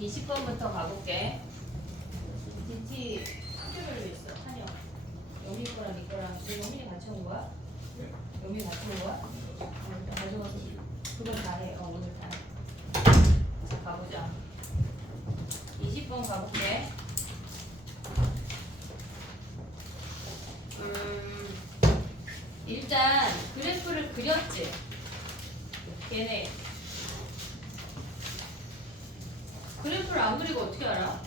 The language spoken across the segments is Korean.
20번부터 가볼게. DT 학교별로 있어. 한영. 영미 거랑 니 거랑 영민이 같이 온 거야? 네. 영민이 같이 온 거야? 일단 가져가서 그건 다 해. 오늘 다 해. 자, 가보자. 20번 가볼게. 일단 그래프를 그렸지. 걔네. 그래프를 안 그리고 어떻게 알아?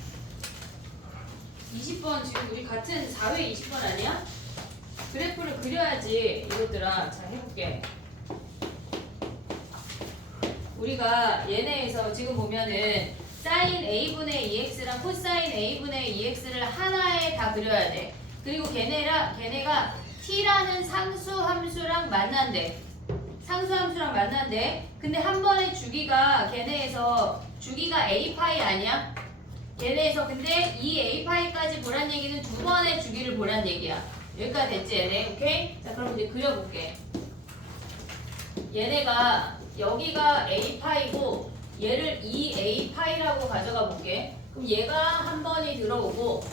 20번 지금 우리 같은 4회 20번 아니야? 그래프를 그려야지 이것들아. 자, 해볼게. 우리가 얘네에서 지금 보면은 사인 a분의 2x랑 코사인 a분의 2x를 하나에 다 그려야 돼. 그리고 걔네가 t라는 상수 함수랑 만난대. 상수 함수랑 만난대. 근데 한 번의 주기가 걔네에서 주기가 a파이 아니야? 걔네에서 근데 이 a파이까지 보란 얘기는 두 번의 주기를 보란 얘기야. 여기까지 됐지 얘네? 오케이? 자, 그럼 이제 그려볼게. 얘네가 여기가 a파이고 얘를 2a파이라고 가져가 볼게. 그럼 얘가 한 번이 들어오고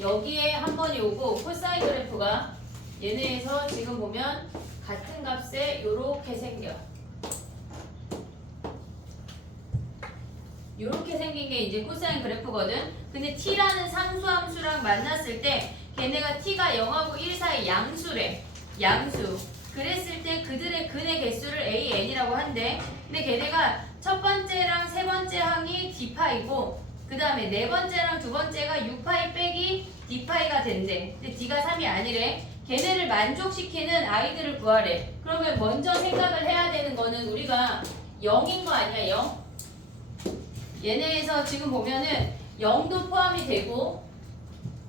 여기에 한 번이 오고 코사인 그래프가 얘네에서 지금 보면 같은 값에 요렇게 생겨. 요렇게 생긴 게 이제 코사인 그래프거든. 근데 t라는 상수함수랑 만났을 때 걔네가 t가 0하고 1 사이 양수래. 양수. 그랬을 때 그들의 근의 개수를 an이라고 한대. 근데 걔네가 첫 번째랑 세 번째 항이 d파이고 그 다음에 네 번째랑 두 번째가 6파이 빼기 d파이가 된대. 근데 d가 3이 아니래. 걔네를 만족시키는 아이들을 구하래. 그러면 먼저 생각을 해야 되는 거는 우리가 0인 거 아니야? 0? 얘네에서 지금 보면은 0도 포함이 되고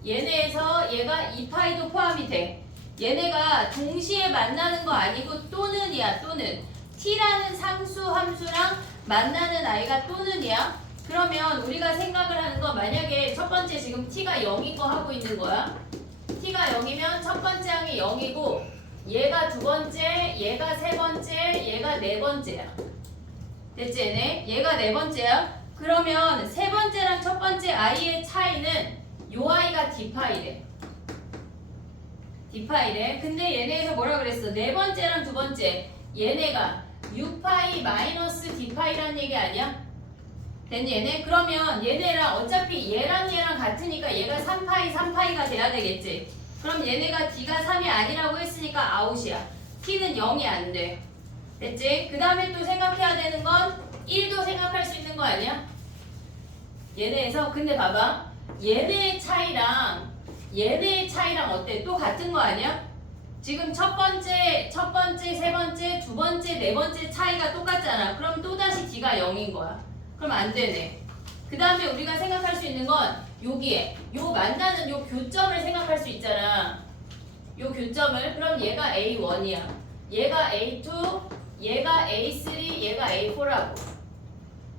얘네에서 얘가 2파이도 포함이 돼. 얘네가 동시에 만나는 거 아니고 또는이야. 또는 t라는 상수 함수랑 만나는 아이가 또는이야. 그러면 우리가 생각을 하는 건 만약에 첫 번째 지금 t가 0인 거 하고 있는 거야. t가 0이면 첫 번째 항이 0이고 얘가 두 번째, 얘가 세 번째, 얘가 네 번째야. 됐지 얘네? 얘가 네 번째야. 그러면 세 번째랑 첫 번째 i의 차이는 요 아이가 d파이래. d파이래. 근데 얘네에서 뭐라 그랬어? 네 번째랑 두 번째 얘네가 6파이 마이너스 d파이란 얘기 아니야? 됐니 얘네? 그러면 얘네랑 어차피 얘랑 같으니까 얘가 3파이가 돼야 되겠지. 그럼 얘네가 d가 3이 아니라고 했으니까 아웃이야. t는 0이 안 돼. 됐지? 그 다음에 또 생각해야 되는 건 1도 생각할 수 있는 거 아니야? 얘네에서 근데 봐봐. 얘네의 차이랑 어때? 또 같은 거 아니야? 지금 첫 번째, 세 번째, 두 번째, 네 번째 차이가 똑같잖아. 그럼 또다시 d가 0인 거야. 그럼 안 되네. 그 다음에 우리가 생각할 수 있는 건 여기에 요 만나는 요 교점을 생각할 수 있잖아. 요 교점을. 그럼 얘가 A1이야. 얘가 A2, 얘가 A3, 얘가 A4라고.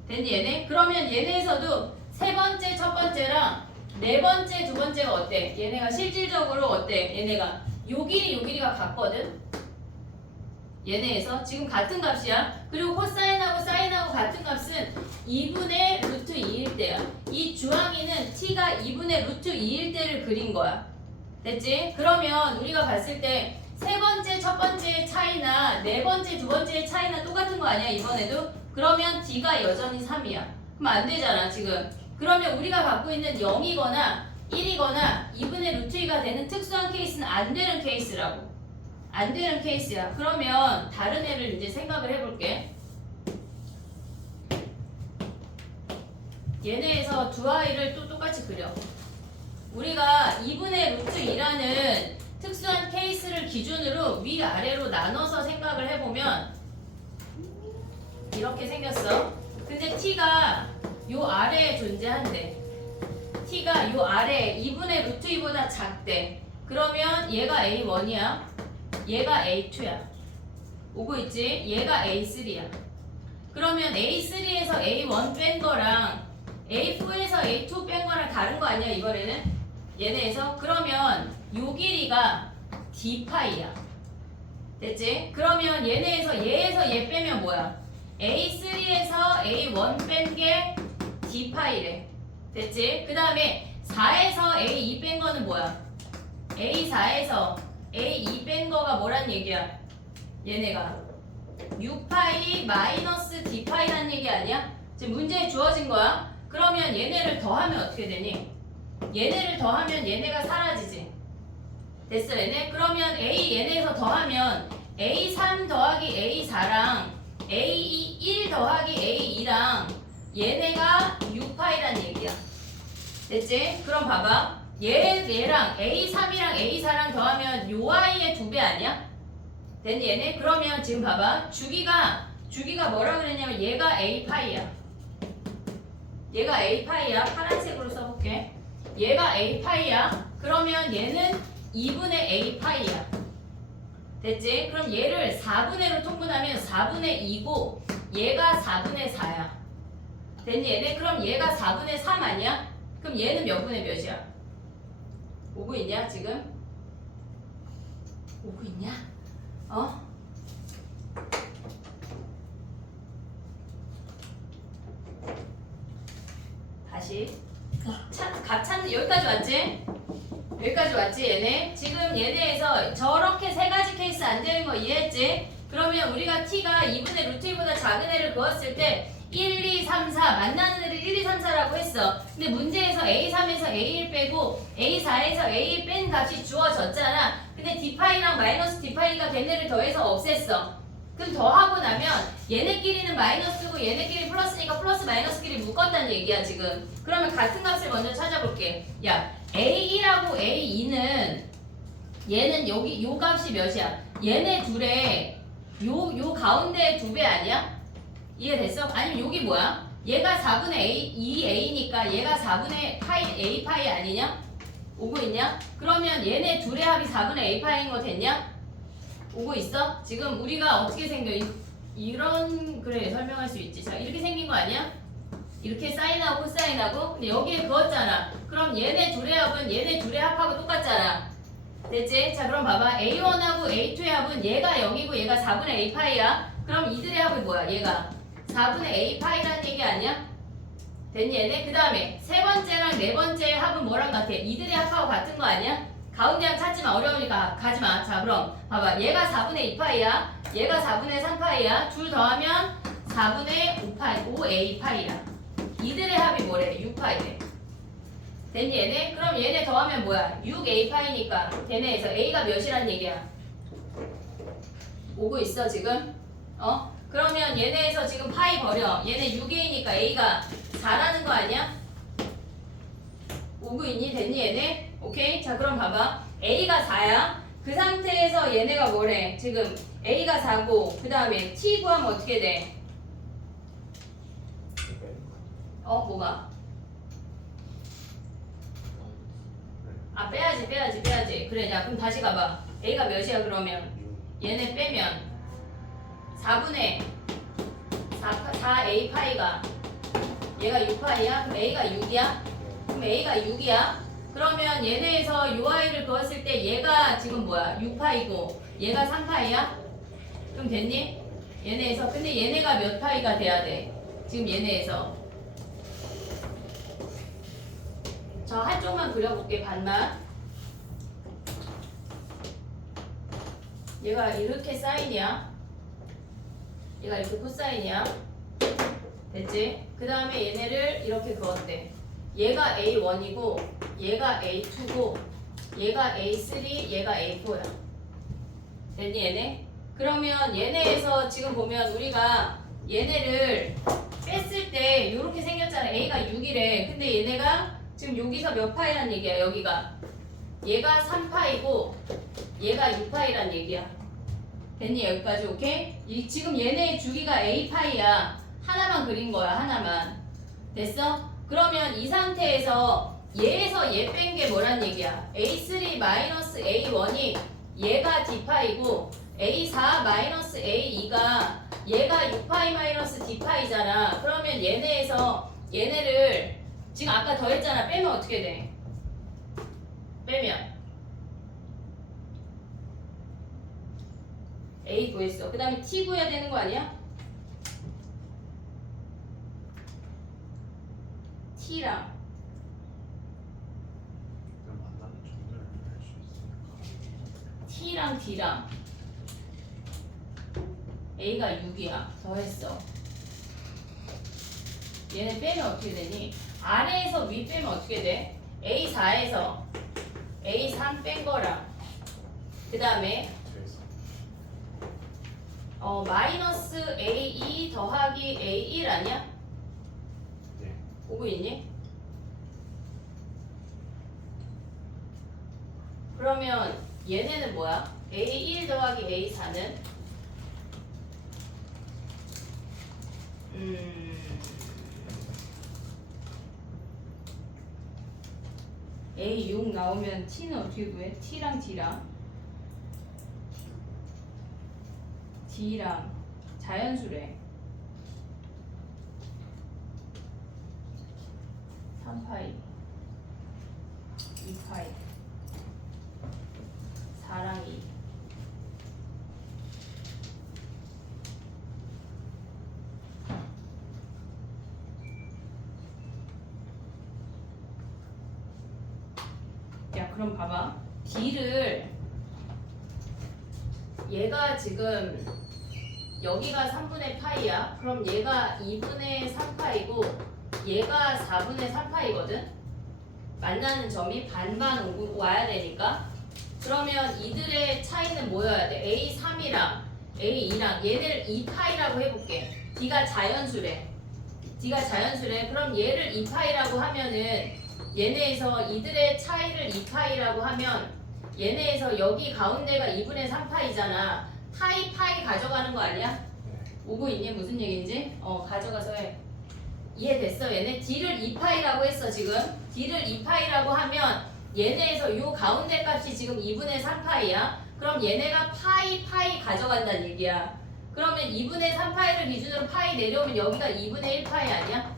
됐니 얘네? 그러면 얘네에서도 세 번째, 첫 번째랑 네 번째, 두 번째가 어때? 얘네가 실질적으로 어때? 얘네가 요 길이가 같거든? 얘네에서 지금 같은 값이야. 그리고 코사인하고 사인하고 같은 값은 2분의 루트 2일 때야. 이 주황이는 t가 2분의 루트 2일 때를 그린 거야. 됐지? 그러면 우리가 봤을 때 세 번째, 첫 번째의 차이나 네 번째, 두 번째의 차이나 똑같은 거 아니야? 이번에도? 그러면 d가 여전히 3이야. 그럼 안 되잖아 지금. 그러면 우리가 갖고 있는 0이거나 1이거나 2분의 루트 2가 되는 특수한 케이스는 안 되는 케이스라고. 안 되는 케이스야. 그러면 다른 애를 이제 생각을 해볼게. 얘네에서 두 아이를 또 똑같이 그려. 우리가 2분의 루트 2라는 특수한 케이스를 기준으로 위아래로 나눠서 생각을 해보면 이렇게 생겼어. 근데 t가 요 아래에 존재한대. t가 요 아래에 2분의 루트 2보다 작대. 그러면 얘가 A1이야. 얘가 A2야. 오고 있지? 얘가 A3야. 그러면 A3에서 A1 뺀 거랑 A4에서 A2 뺀 거랑 다른 거 아니야 이번에는? 얘네에서? 그러면 요 길이가 d파이야. 됐지? 그러면 얘네에서 얘에서 얘 빼면 뭐야? A3에서 A1 뺀 게 D파이래. 됐지? 그 다음에 4에서 A2 뺀 거는 뭐야? A4에서 A2 뺀 거가 뭐란 얘기야? 얘네가 U파이 마이너스 D파이란 얘기 아니야? 지금 문제에 주어진 거야. 그러면 얘네를 더하면 어떻게 되니? 얘네를 더하면 얘네가 사라지지. 됐어 얘네? 그러면 A 얘네에서 더하면 A3 더하기 A4랑 A1 더하기 A2랑 얘네가 U파이란 얘기야. 됐지? 그럼 봐봐. 얘랑 A3이랑 A4랑 더하면 요 아이의 2배 아니야? 됐니 얘네? 그러면 지금 봐봐. 주기가 뭐라 그랬냐면 얘가 A파이야. 얘가 A파이야. 파란색으로 써볼게. 얘가 A파이야. 그러면 얘는 2분의 A파이야. 됐지? 그럼 얘를 4분의로 통분하면 4분의 2고 얘가 4분의 4야. 됐니 얘네? 그럼 얘가 4분의 3 아니야? 그럼 얘는 몇 분의 몇이야? 오고 있냐 지금? 오고 있냐? 어? 다시 값 여기까지 왔지? 여기까지 왔지 얘네? 지금 얘네에서 저렇게 세 가지 케이스 안 되는 거 이해했지? 그러면 우리가 t가 2분의 루트 2보다 작은 애를 그었을 때 1, 2, 3, 4 만나는 애를 1, 2, 3, 4라고 했어. 근데 문제에서 A3에서 A1 빼고 A4에서 A1 뺀 값이 주어졌잖아. 근데 D파이랑 마이너스 D파이가 걔네를 더해서 없앴어. 그럼 더하고 나면 얘네끼리는 마이너스고 얘네끼리 플러스니까 플러스 마이너스끼리 묶었다는 얘기야 지금. 그러면 같은 값을 먼저 찾아볼게. 야 A1하고 A2는 얘는 여기 요 값이 몇이야? 얘네 둘의 요 가운데 2배 아니야? 이해됐어? 아니면 여기 뭐야? 얘가 4분의 2A니까 얘가 4분의 A파이 아니냐? 오고 있냐? 그러면 얘네 둘의 합이 4분의 A파이인 거 됐냐? 오고 있어? 지금 우리가 어떻게 생겨? 이런 그래 설명할 수 있지. 자 이렇게 생긴 거 아니야? 이렇게 사인하고 코사인하고 근데 여기에 그었잖아. 그럼 얘네 둘의 합은 얘네 둘의 합하고 똑같잖아. 됐지? 자 그럼 봐봐. A1하고 A2의 합은 얘가 0이고 얘가 4분의 A파이야. 그럼 이들의 합은 뭐야? 얘가 4분의 A파이라는 얘기 아니야? 됐니 얘네? 그 다음에 세 번째랑 네 번째의 합은 뭐랑 같아? 이들의 합하고 같은 거 아니야? 가운데 합 찾지마. 어려우니까 가지마. 자 그럼 봐봐. 얘가 4분의 2파이야. 얘가 4분의 3파이야. 둘 더하면 4분의 5A파이야. 이들의 합이 뭐래? 6파이래. 됐니 얘네? 그럼 얘네 더하면 뭐야? 6A파이니까 걔네에서 A가 몇이란 얘기야? 오고 있어 지금? 어? 그러면 얘네에서 지금 파이 버려. 얘네 6A니까 A가 4라는 거 아니야? 오고 있니? 됐니 얘네? 오케이? 자 그럼 봐봐. A가 4야. 그 상태에서 얘네가 뭐래? 지금 A가 4고 그 다음에 T 구하면 어떻게 돼? 뭐가? 아 빼야지. 그래 자 그럼 다시 가봐. A가 몇이야 그러면? 얘네 빼면 4분의 4A 파이가 얘가 6파이야? 그럼 A가 6이야? 그럼 A가 6이야? 그러면 얘네에서 요 아이를 그었을 때 얘가 지금 뭐야? 6파이고 얘가 3파이야? 그럼 됐니? 얘네에서 근데 얘네가 몇 파이가 돼야 돼? 지금 얘네에서 저 한쪽만 그려볼게. 반만. 얘가 이렇게 사인이야. 얘가 이렇게 코사인이야. 됐지? 그 다음에 얘네를 이렇게 그었대. 얘가 A1이고 얘가 A2고 얘가 A3 얘가 A4야. 됐니 얘네? 그러면 얘네에서 지금 보면 우리가 얘네를 뺐을 때 이렇게 생겼잖아. A가 6이래. 근데 얘네가 지금 여기서 몇 파이란 얘기야? 여기가 얘가 3파이고 얘가 6파이란 얘기야. 됐니? 여기까지 오케이? 지금 얘네의 주기가 A파이야. 하나만 그린 거야. 하나만. 됐어? 그러면 이 상태에서 얘에서 얘 뺀 게 뭐란 얘기야? A3 마이너스 A1이 얘가 D파이고 A4 마이너스 A2가 얘가 6파이 마이너스 D파이잖아. 그러면 얘네에서 얘네를 지금 아까 더했잖아. 빼면 어떻게 돼? 빼면 A 구했어. 그 다음에 T 구해야 되는 거 아니야? t랑 만나는 정도를 할수 있으니까. t랑 d랑 a가 6이야. 더했어. 얘네 빼면 어떻게 되니? 아래에서 위 빼면 어떻게 돼? A4에서 A3 뺀 거랑 그 다음에 그래서 마이너스 A2 더하기 A1 아니야? 네. 오고 있니? 그러면 얘네는 뭐야? A1 더하기 A4는 A6 나오면 T는 어떻게 구해? T랑 D랑 자연수래. 3파이 2파이 4랑 2 야, 그럼 봐봐. D를 얘가 지금 여기가 3분의 파이야. 그럼 얘가 2분의 3파이고 얘가 4분의 3파이거든. 만나는 점이 반반 와야 되니까. 그러면 이들의 차이는 뭐여야 돼? A3이랑 A2랑 얘네를 2파이라고 해볼게. D가 자연수래. 그럼 얘를 2파이라고 하면은 얘네에서 이들의 차이를 2파이라고 하면 얘네에서 여기 가운데가 2분의 3파이잖아. 파이 가져가는 거 아니야? 네. 오고 있니? 무슨 얘기인지? 가져가서 해. 이해됐어? 얘네 D를 2파이라고 했어 지금. D를 2파이라고 하면 얘네에서 요 가운데 값이 지금 2분의 3파이야. 그럼 얘네가 파이 가져간다는 얘기야. 그러면 2분의 3파이를 기준으로 파이 내려오면 여기가 2분의 1파이 아니야?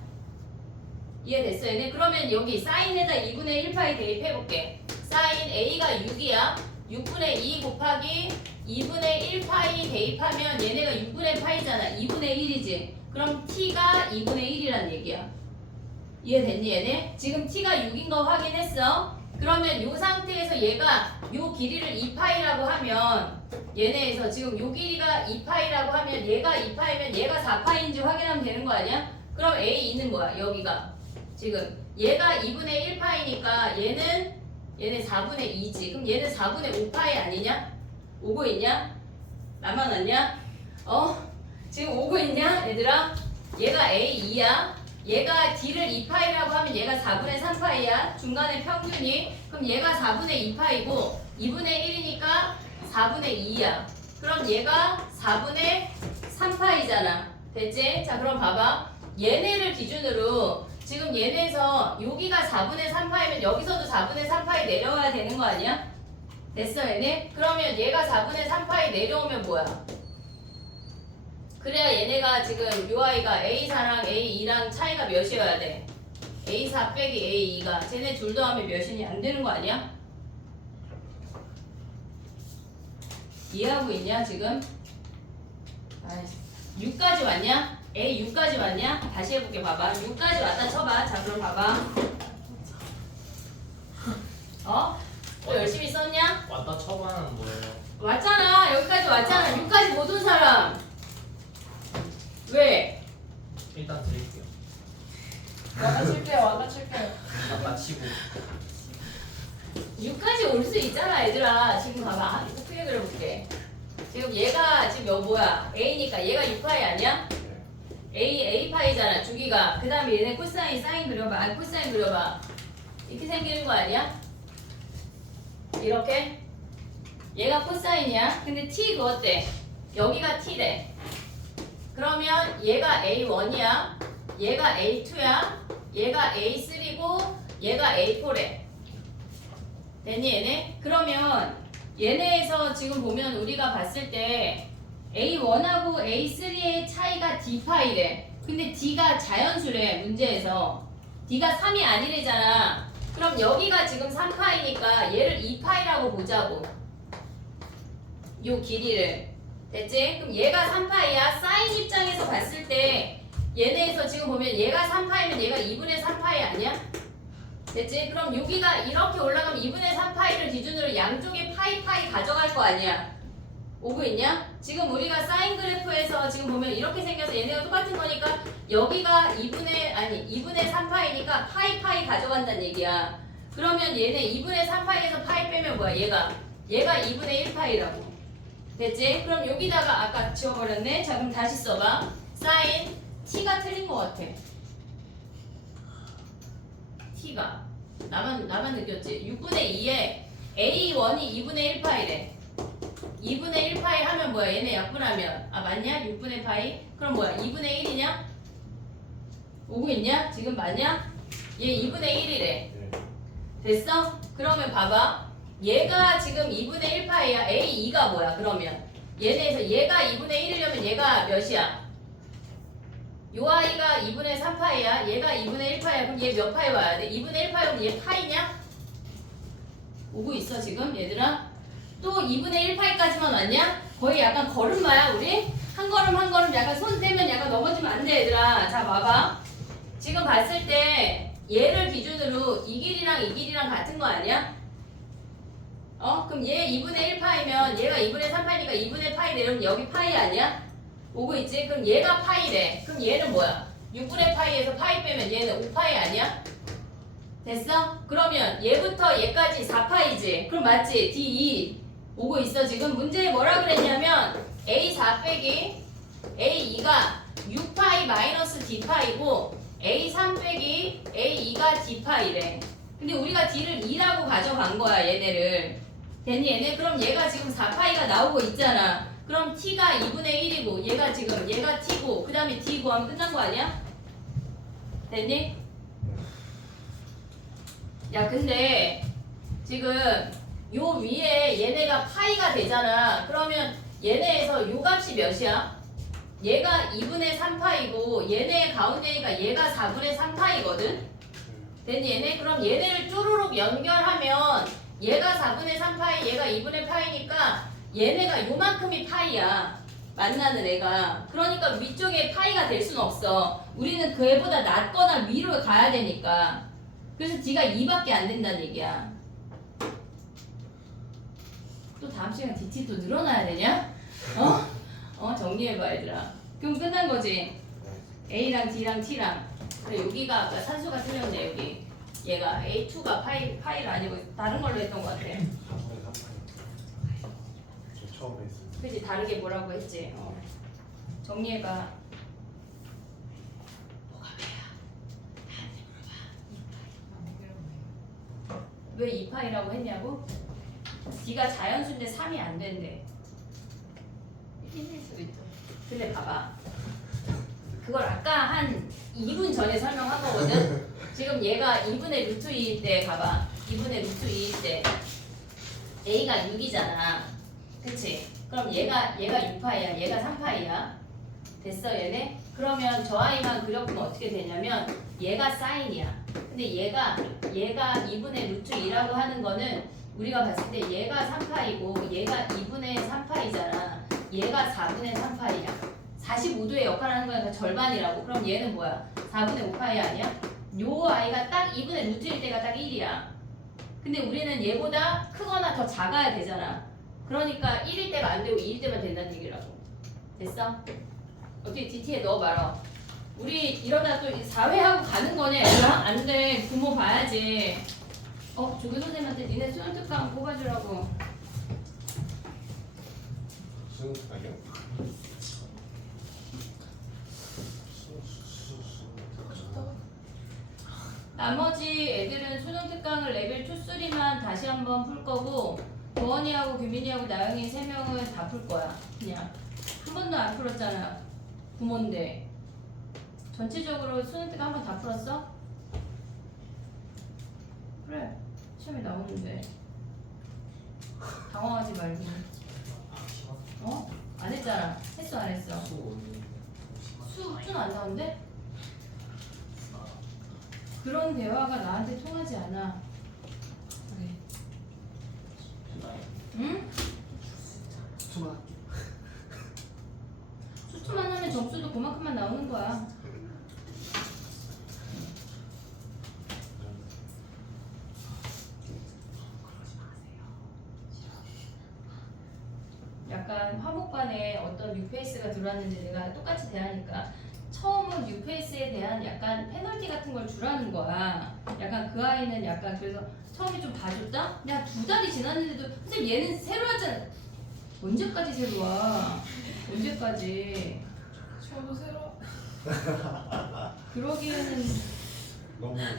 이해됐어 얘네? 그러면 여기 사인에다 2분의 1파이 대입해볼게. 사인 A가 6이야. 6분의 2 곱하기 2분의 1파이 대입하면 얘네가 6분의 파이잖아. 2분의 1이지. 그럼 T가 2분의 1이란 얘기야. 이해됐니 얘네? 지금 T가 6인 거 확인했어. 그러면 이 상태에서 얘가 요 길이를 2파이라고 하면 얘네에서 지금 요 길이가 2파이라고 하면 얘가 2파이면 얘가 4파이인지 확인하면 되는 거 아니야? 그럼 A2는 뭐야? 여기가 지금 얘가 2분의 1파이니까 얘네 4분의 2지. 그럼 얘는 4분의 5파이 아니냐? 오고 있냐? 나만 왔냐? 지금 오고 있냐 얘들아? 얘가 A2야. 얘가 D를 2파이라고 하면 얘가 4분의 3파이야. 중간에 평균이. 그럼 얘가 4분의 2파이고 2분의 1이니까 4분의 2야. 그럼 얘가 4분의 3파이잖아. 됐지? 자 그럼 봐봐. 얘네를 기준으로 지금 얘네에서 여기가 4분의 3파이면 여기서도 4분의 3파이 내려와야 되는 거 아니야? 됐어 얘네? 그러면 얘가 4분의 3파이 내려오면 뭐야? 그래야 얘네가 지금 요 아이가 A4랑 A2랑 차이가 몇이어야 돼? A4 빼기 A2가 쟤네 둘 더하면 몇이니? 안 되는 거 아니야? 이해하고 있냐 지금? 6까지 왔냐? A 6까지 왔냐? 다시 해볼게 봐봐. 6까지 왔다 쳐봐. 자 그럼 봐봐. 또 열심히 썼냐? 왔다 쳐봐는 뭐예요? 왔잖아. 여기까지 왔잖아. 6까지 못 온 사람. 왜? 일단 드릴게요. 와가 칠게요. 아까 치고 6까지 올 수 있잖아 얘들아. 지금 봐봐. 이거 크게 그려볼게. 지금 얘가 지금 뭐야? A니까 얘가 6파이 아니야? A파이잖아 주기가. 그 다음에 얘네 코사인 사인 그려봐. 코사인 그려봐. 이렇게 생기는 거 아니야? 이렇게? 얘가 코사인이야. 근데 T 그거 어때? 여기가 T래. 그러면 얘가 A1이야. 얘가 A2야. 얘가 A3고 얘가 A4래. 됐니 얘네? 그러면 얘네에서 지금 보면 우리가 봤을 때 A1하고 A3의 차이가 D파이래. 근데 D가 자연수래 문제에서. D가 3이 아니래잖아. 그럼 여기가 지금 3파이니까 얘를 2파이라고 보자고. 요 길이를. 됐지? 그럼 얘가 3파이야. 사인 입장에서 봤을 때 얘네에서 지금 보면 얘가 3파이면 얘가 2분의 3파이 아니야? 됐지? 그럼 여기가 이렇게 올라가면 2분의 3파이를 기준으로 양쪽에 파이 가져갈 거 아니야? 오고 있냐? 지금 우리가 사인 그래프에서 지금 보면 이렇게 생겨서 얘네가 똑같은 거니까 여기가 2분의 3파이니까 파이 가져간다는 얘기야. 그러면 얘네 2분의 3파이에서 파이 빼면 뭐야? 얘가 2분의 1파이라고. 됐지? 그럼 여기다가 아까 지워버렸네? 자 그럼 다시 써봐. 사인 t가 틀린 거 같아. t가 나만 느꼈지? 6분의 2에 a1이 2분의 1파이래. 2분의 1파이 하면 뭐야? 얘네 약분하면 맞냐? 6분의 파이? 그럼 뭐야? 2분의 1이냐? 오고 있냐? 지금 맞냐? 얘 2분의 1이래. 네. 됐어? 그러면 봐봐. 얘가 지금 2분의 1파이야. A2가 뭐야? 그러면 얘네에서 얘가 2분의 1이려면 얘가 몇이야? 요 아이가 2분의 3파이야. 얘가 2분의 1파이야. 그럼 얘 몇 파이 와야 돼? 2분의 1파이면 얘 파이냐? 오고 있어 지금 얘들아? 또 2분의 1파이까지만 왔냐? 거의 약간 걸음마야 우리? 한 걸음 한 걸음 약간 손 떼면 약간 넘어지면 안 돼 얘들아. 자 봐봐. 지금 봤을 때 얘를 기준으로 이 길이랑 같은 거 아니야? 그럼 얘 2분의 1파이면 얘가 2분의 3파이니까 2분의 파이 내려면 여기 파이 아니야? 오고 있지? 그럼 얘가 파이래. 그럼 얘는 뭐야? 6분의 파이에서 파이 빼면 얘는 5파이 아니야? 됐어? 그러면 얘부터 얘까지 4파이지? 그럼 맞지? D2 오고 있어 지금? 문제에 뭐라 그랬냐면 A4 빼기 A2가 6파이 마이너스 D파이고 A3 빼기 A2가 D파이래. 근데 우리가 D를 2라고 가져간 거야 얘네를. 됐니 얘네? 그럼 얘가 지금 4파이가 나오고 있잖아. 그럼 T가 2분의 1이고 얘가 T고 그 다음에 D 구하면 끝난 거 아니야? 됐니? 야 근데 지금 요 위에 얘네가 파이가 되잖아. 그러면 얘네에서 요 값이 몇이야? 얘가 2분의 3파이고 얘네 가운데니까 얘가 4분의 3파이거든? 됐니 얘네? 그럼 얘네를 쪼르륵 연결하면 얘가 4분의 3파이 얘가 2분의 파이니까 얘네가 요만큼이 파이야. 만나는 애가. 그러니까 위쪽에 파이가 될 수는 없어. 우리는 그 애보다 낮거나 위로 가야 되니까. 그래서 D가 2밖에 안 된다는 얘기야. 또 다음 시간 DT 또 늘어나야 되냐? 정리해봐 얘들아. 그럼 끝난 거지? A랑 D랑 T랑. 그래 여기가 아까 산수가 틀렸네 여기. 얘가 A2가 파이가 아니고 다른 걸로 했던 것 같아. 4분의 3파이. 저 처음에 했을 때. 그치 다르게 뭐라고 했지? 정리해봐. 뭐가 왜야? 나한테 물어봐. 왜 2파이라고 했냐고? D가 자연수인데 3이 안 된대. 근데 봐봐. 그걸 아까 한 2분 전에 설명한 거거든? 지금 얘가 2분의 루트 2일 때 봐봐. 2분의 루트 2일 때 A가 6이잖아. 그치? 그럼 얘가 6파이야. 얘가 3파이야. 됐어 얘네? 그러면 저 아이만 그려보면 어떻게 되냐면 얘가 사인이야. 근데 얘가 2분의 루트 2라고 하는 거는 우리가 봤을 때 얘가 3파이고 얘가 2분의 3파이잖아. 얘가 4분의 3파이야. 45도의 역할을 하는 거니까 절반이라고. 그럼 얘는 뭐야? 4분의 5파이 아니야? 요 아이가 딱 2분의 루트일 때가 딱 1이야. 근데 우리는 얘보다 크거나 더 작아야 되잖아. 그러니까 1일 때가 안 되고 2일 때만 된다는 얘기라고. 됐어? 어떻게 DT에 넣어봐라. 우리 이러다 또 4회하고 가는 거네 얘들아? 안 돼. 부모 봐야지. 조교 선생님한테 니네 수능 특강 뽑아주라고. 수능 특강이요? 나머지 애들은 수능 특강을 레벨 2, 3만 다시 한번 풀 거고 도원이하고 규민이하고 나영이 3명은 다 풀 거야. 그냥 한 번도 안 풀었잖아. 부모인데 전체적으로 수능 특강 한 번 다 풀었어? 그래 시험에 나오는데 당황하지 말고. 안 했잖아. 했어 안 했어? 수는 안 나오는데? 그런 대화가 나한테 통하지 않아. 응? 수만. 수투만 하면 점수도 그만큼만 나오는 거야. 약간 화목반에 어떤 뉴페이스가 들어왔는데 내가 똑같이 대하니까 처음은 뉴페이스에 대한 약간 페널티 같은 걸 주라는 거야. 약간 그 아이는 약간 그래서 처음에 좀 봐줬다? 야 2달이 지났는데도 선생님 얘는 새로 왔잖아. 언제까지 새로 와? 언제까지? 저도 새로 그러기에는 너무 그냥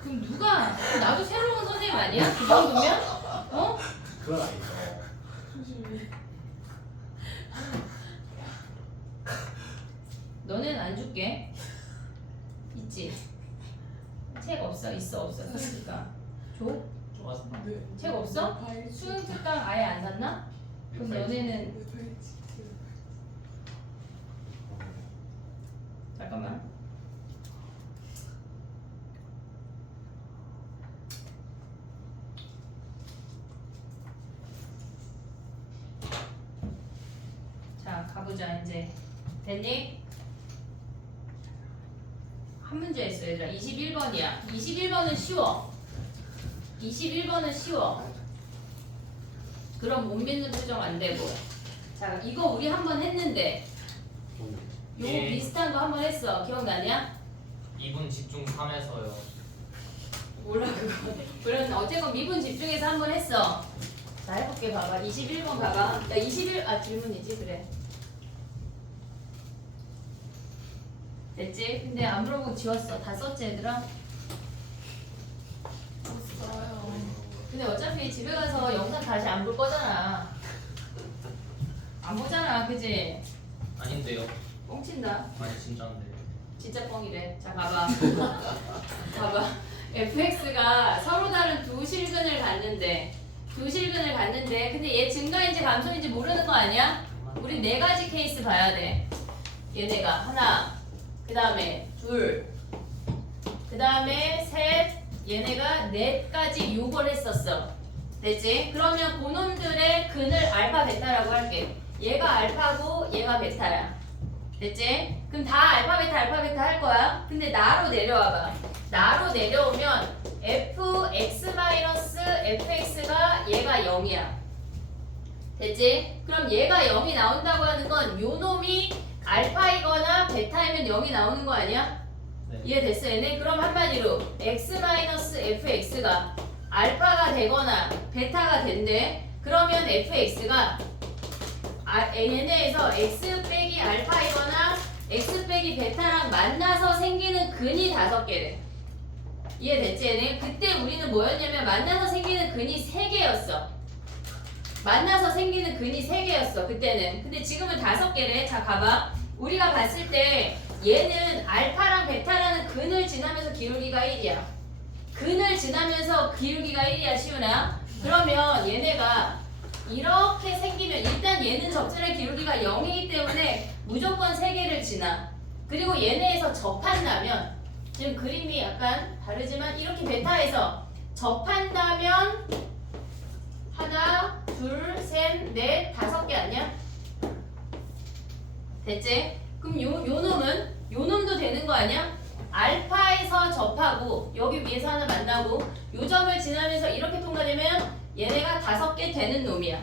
그럼 누가 나도 새로운 선생님 아니야? 그 정도면? 어? 그건 아니죠. 조심히. 너는 안 줄게. 있지? 책 없어? 있어? 없어? 그러니까 줘? 좋았어. 네. 책 없어? 파일 수능 특강 아예 안 샀나? 그럼 너네는 네, 파일 찍지. 잠깐만. 자 가보자 이제. 됐니? 한 문제 했어 얘들아. 21번이야. 21번은 쉬워. 21번은 쉬워. 그럼 못 믿는 표정 안 되고. 자 이거 우리 한 번 했는데 요거 예. 비슷한 거 한 번 했어. 기억나냐? 2분 집중 3에서요. 몰라 그거. 그럼 어쨌건 미분 집중해서 한 번 했어. 자 해볼게. 봐봐. 21번 봐봐. 나 21, 질문이지 그래. 됐지? 근데 안 물어보고 지웠어. 다 썼지 얘들아? 없어요. 근데 어차피 집에 가서 영상 다시 안 볼 거잖아. 안 보잖아, 그지? 아닌데요. 뻥친다. 아니 진짜인데. 진짜 뻥이래. 자, 봐봐. 봐봐. fx가 서로 다른 두 실근을 갖는데, 근데 얘 증가인지 감소인지 모르는 거 아니야? 우리 네 가지 케이스 봐야 돼. 얘네가 하나, 그 다음에 둘, 그 다음에 셋, 얘네가 넷까지 요걸 했었어. 됐지? 그러면 그놈들의 근을 알파 베타라고 할게. 얘가 알파고 얘가 베타야. 됐지? 그럼 다 알파 베타 할 거야. 근데 나로 내려와봐. 나로 내려오면 fx-fx가 얘가 0이야. 됐지? 그럼 얘가 0이 나온다고 하는 건 요 놈이 알파이거나 베타이면 0이 나오는 거 아니야? 네. 이해됐어 얘네? 그럼 한마디로 x-fx가 알파가 되거나 베타가 된대. 그러면 fx가 얘네에서 x 빼기 알파이거나 x 빼기 베타랑 만나서 생기는 근이 5개래. 이해됐지 얘네? 그때 우리는 뭐였냐면 만나서 생기는 근이 3개였어. 만나서 생기는 근이 3개였어 그때는. 근데 지금은 5개래. 자 봐봐. 우리가 봤을 때 얘는 알파랑 베타라는 근을 지나면서 기울기가 1이야. 근을 지나면서 기울기가 1이야 시훈아. 그러면 얘네가 이렇게 생기면 일단 얘는 적절한 기울기가 0이기 때문에 무조건 3개를 지나. 그리고 얘네에서 접한다면 지금 그림이 약간 다르지만 이렇게 베타에서 접한다면 하나, 둘, 셋, 넷, 5개 아니야? 됐지? 그럼 요 놈도 되는 거 아니야? 알파에서 접하고 여기 위에서 하나 만나고 요 점을 지나면서 이렇게 통과되면 얘네가 5개 되는 놈이야.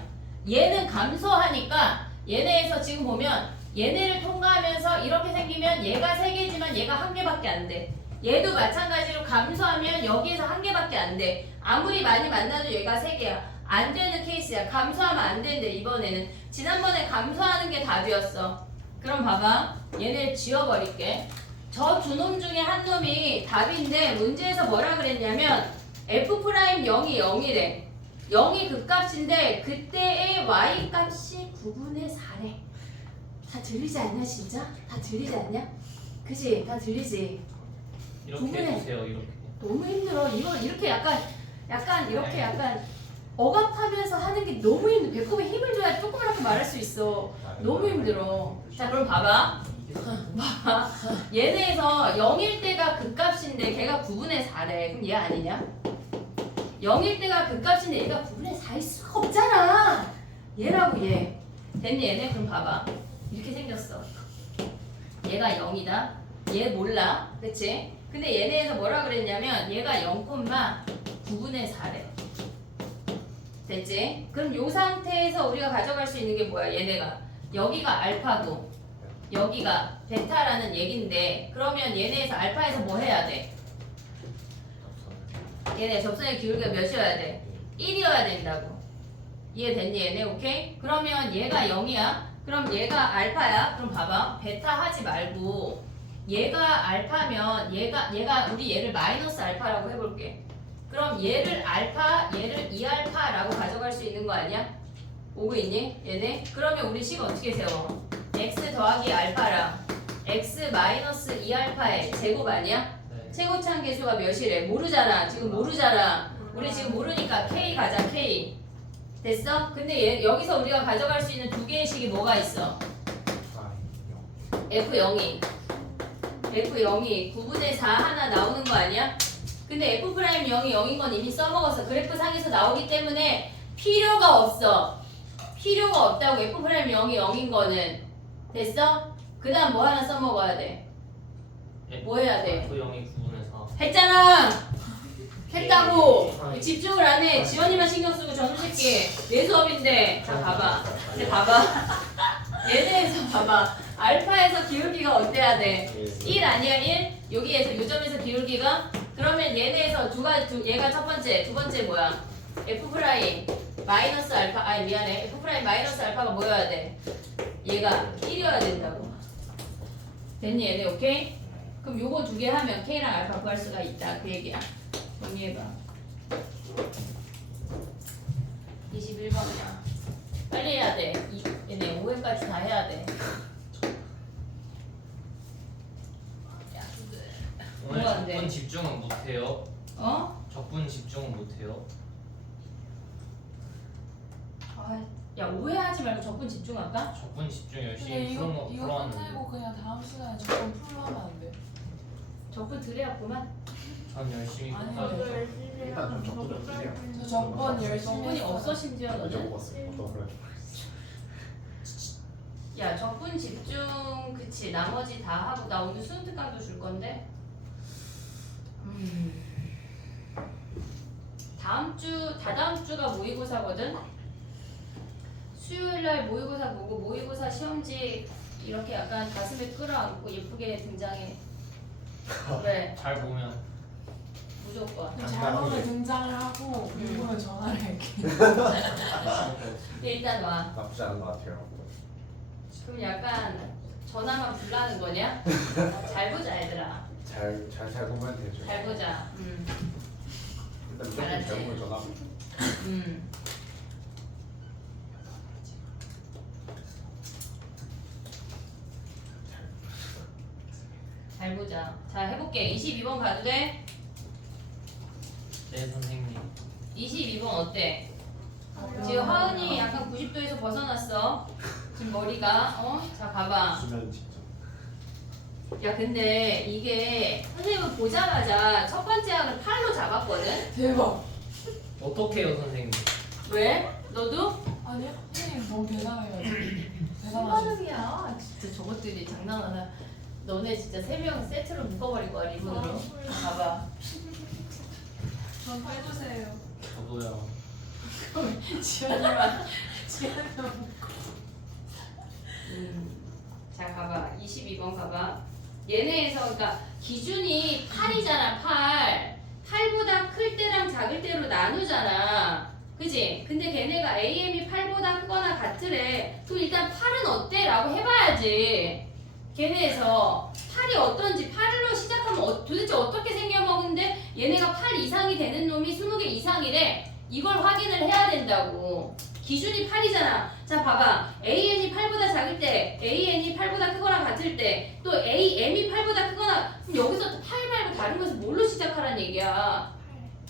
얘는 감소하니까 얘네에서 지금 보면 얘네를 통과하면서 이렇게 생기면 얘가 3개지만 얘가 1개밖에 안 돼. 얘도 마찬가지로 감소하면 여기에서 1개밖에 안 돼. 아무리 많이 만나도 얘가 3개야. 안 되는 케이스야. 감소하면 안 된대 이번에는. 지난번에 감소하는 게 답이었어. 그럼 봐봐. 얘네를 지워버릴게. 저 두 놈 중에 한 놈이 답인데 문제에서 뭐라 그랬냐면 F'0이 0이래. 0이 극값인데 그때의 y 값이 9분의 4래. 다 들리지 않냐 진짜? 다 들리지 않냐? 그지? 다 들리지? 이렇게 두 분의- 해주세요. 이렇게. 너무 힘들어. 이거 이렇게 약간 이렇게 약간 억압하면서 하는 게 너무 힘들어. 배꼽에 힘을 줘야 조그맣게 말할 수 있어. 너무 힘들어. 자 그럼 봐봐. 봐봐. 얘네에서 0일 때가 극값인데 걔가 9분의 4래. 그럼 얘 아니냐? 0일 때가 극값인데 얘가 9분의 4일 수가 없잖아. 얘라고 얘. 됐니 얘네? 그럼 봐봐. 이렇게 생겼어. 얘가 0이다. 얘 몰라. 그치? 근데 얘네에서 뭐라 그랬냐면 얘가 0,9분의 4래. 됐지? 그럼 요 상태에서 우리가 가져갈 수 있는 게 뭐야? 얘네가 여기가 알파고 여기가 베타라는 얘긴데 그러면 얘네에서 알파에서 뭐 해야 돼? 얘네 접선의 기울기가 몇이어야 돼? 1이어야 된다고. 이해됐니 얘네? 오케이? 그러면 얘가 0이야. 그럼 얘가 알파야. 그럼 봐봐. 베타 하지 말고 얘가 알파면 얘가 우리 얘를 마이너스 알파라고 해볼게. 그럼 얘를 알파, 얘를 2알파라고 가져갈 수 있는 거 아니야? 오고 있니? 얘네? 그러면 우리 식 어떻게 세워? x 더하기 알파랑 x 마이너스 2알파의 제곱 아니야? 네. 최고차항 계수가 몇이래? 모르잖아. 지금 모르잖아. 우리 지금 모르니까 k 가자. k. 됐어? 근데 여기서 우리가 가져갈 수 있는 두 개의 식이 뭐가 있어? f0이 9분의 4 하나 나오는 거 아니야? 근데 f'0이 0인 건 이미 써먹었어. 그래프 상에서 나오기 때문에 필요가 없어. 필요가 없다고 f'0이 0인 거는. 됐어? 그 다음 뭐 하나 써먹어야 돼? 뭐 해야 돼? F0이 9분의 4. 했잖아! 했다고! 집중을 안 해. 지원이만 신경 쓰고 저놈 새끼. 내 수업인데. 자, 봐봐. 이제 봐봐. 얘네에서 봐봐. 알파에서 기울기가 어때야 돼? 1 아니야 1? 여기에서 요점에서 기울기가? 그러면 얘네에서 얘가 첫 번째, 두 번째 뭐야? f' 마이너스 알파, 아니 미안해. f' 마이너스 알파가 뭐여야 돼? 얘가 1이어야 된다고. 됐니 얘네 오케이? 그럼 요거 두 개 하면 k랑 알파 구할 수가 있다. 그 얘기야. 정리해봐. 21번이야. 빨리 해야 돼. 얘네 5회까지 다 해야 돼. 오늘 뭐가 안 돼? 적분 집중은 못해요. 어? 적분 집중은 못해요. 아, 야 오해하지 말고 적분 집중할까? 적분 집중 근데 열심히 이거 풀어놨는데 끝내고 그냥 다음 시간에 조금 풀로 하면 안 돼? 적분 들여왔구만. 전 열심히 아니, 끝나죠. 일단 좀 적분이 없으세요. 저 저번 열심히 적분이 했어요. 없어 심지어 어제 너는? 먹었어요. 어떤 걸? 야 적분 집중 그치 나머지 다 하고 나 오늘 수능 특강도 줄 건데 다다음 주가 모의고사거든. 수요일날 모의고사 보고 모의고사 시험지 이렇게 약간 가슴에 끌어안고 예쁘게 등장해. 그래 잘 보면 무조건. 잘 보면 등장을 하고 못 보면 전화를 할게. 일단 와. 나쁘지 않은 것 같아요. 그럼 약간 전화만 불라는 거냐? 잘 보자 얘들아. 잘 보면 되죠. 잘 보자. 일단 무조건 알았지. 잘 보면 전화. 잘 보자. 자 해볼게. 22번 가도 돼? 네 선생님. 22번 어때? 지금 하은이 약간 90도에서 벗어났어. 지금 머리가 자 봐봐. 수면 진짜. 야 근데 이게 선생님은 보자마자 첫 번째 항을 8로 잡았거든? 대박. 어떻게 해요 선생님? 왜? 너도? 아니요? 선생님 너무 대단해가지고. 대단하죠. 신바람이야. 진짜 저것들이 장난하나. 너네 진짜 3명 세트로 묶어버릴 거야 리본으로. 봐봐. 전 해주세요. 저도요. 지원이만 자 가봐 22번 가봐. 얘네에서 그러니까 기준이 8이잖아 8보다 클 때랑 작을 때로 나누잖아 그지? 근데 걔네가 AM이 8보다 크거나 같으래. 그럼 일단 8은 어때? 라고 해봐야지. 걔네에서 8이 어떤지 8로 시작하면 도대체 어떻게 생겨먹는데 얘네가 8 이상이 되는 놈이 20개 이상이래. 이걸 확인을 해야 된다고. 기준이 8이잖아. 자 봐봐. AN이 8보다 작을 때, AN이 8보다 크거나 같을 때, 또 AM이 8보다 크거나 그럼 여기서 8 말고 다른 것을 뭘로 시작하라는 얘기야?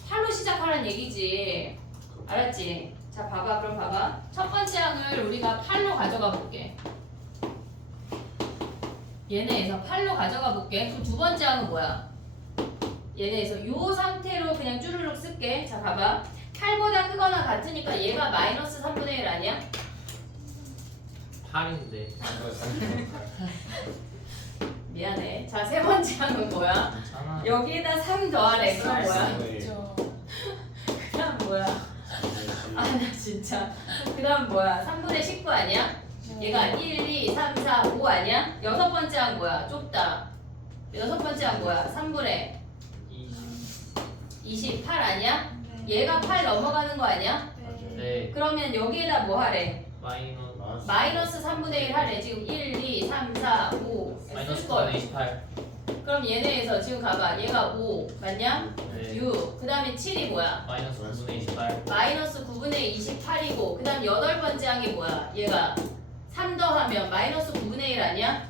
8로 시작하라는 얘기지. 알았지? 자 봐봐. 그럼 봐봐. 첫 번째 항을 우리가 8로 가져가 볼게. 얘네에서 8로 가져가 볼게. 그럼 두 번째 항은 뭐야? 얘네에서 요 상태로 그냥 쭈르륵 쓸게. 자 봐봐. 8보다 크거나 같으니까 얘가 마이너스 3분의 1 아니야? 8인데. 미안해. 자 세 번째 항은 뭐야? 괜찮아. 여기에다 3 더하래. 그럼 뭐야? 그렇죠. 그럼 뭐야? 아 나 진짜. 그 다음 뭐야? 3분의 19 아니야? 얘가 1, 2, 3, 4, 5 아니야? 여섯 번째 한 뭐야? 좁다. 여섯 번째 한 뭐야? 3분의 28 아니야? 얘가 8 넘어가는 거 아니야? 네. 그러면 여기에다 뭐 하래? 마이너스 3분의 1 하래. 지금 1, 2, 3, 4, 5 마이너스 쓸걸. 28. 그럼 얘네에서 지금 가봐. 얘가 5 맞냐? 네. 6. 그 다음에 7이 뭐야? 마이너스 9분의 28. 마이너스 9분의 28이고 그 다음 여덟 번째 한 게 뭐야? 얘가 3 더하면 마이너스 9분의 1 아니야?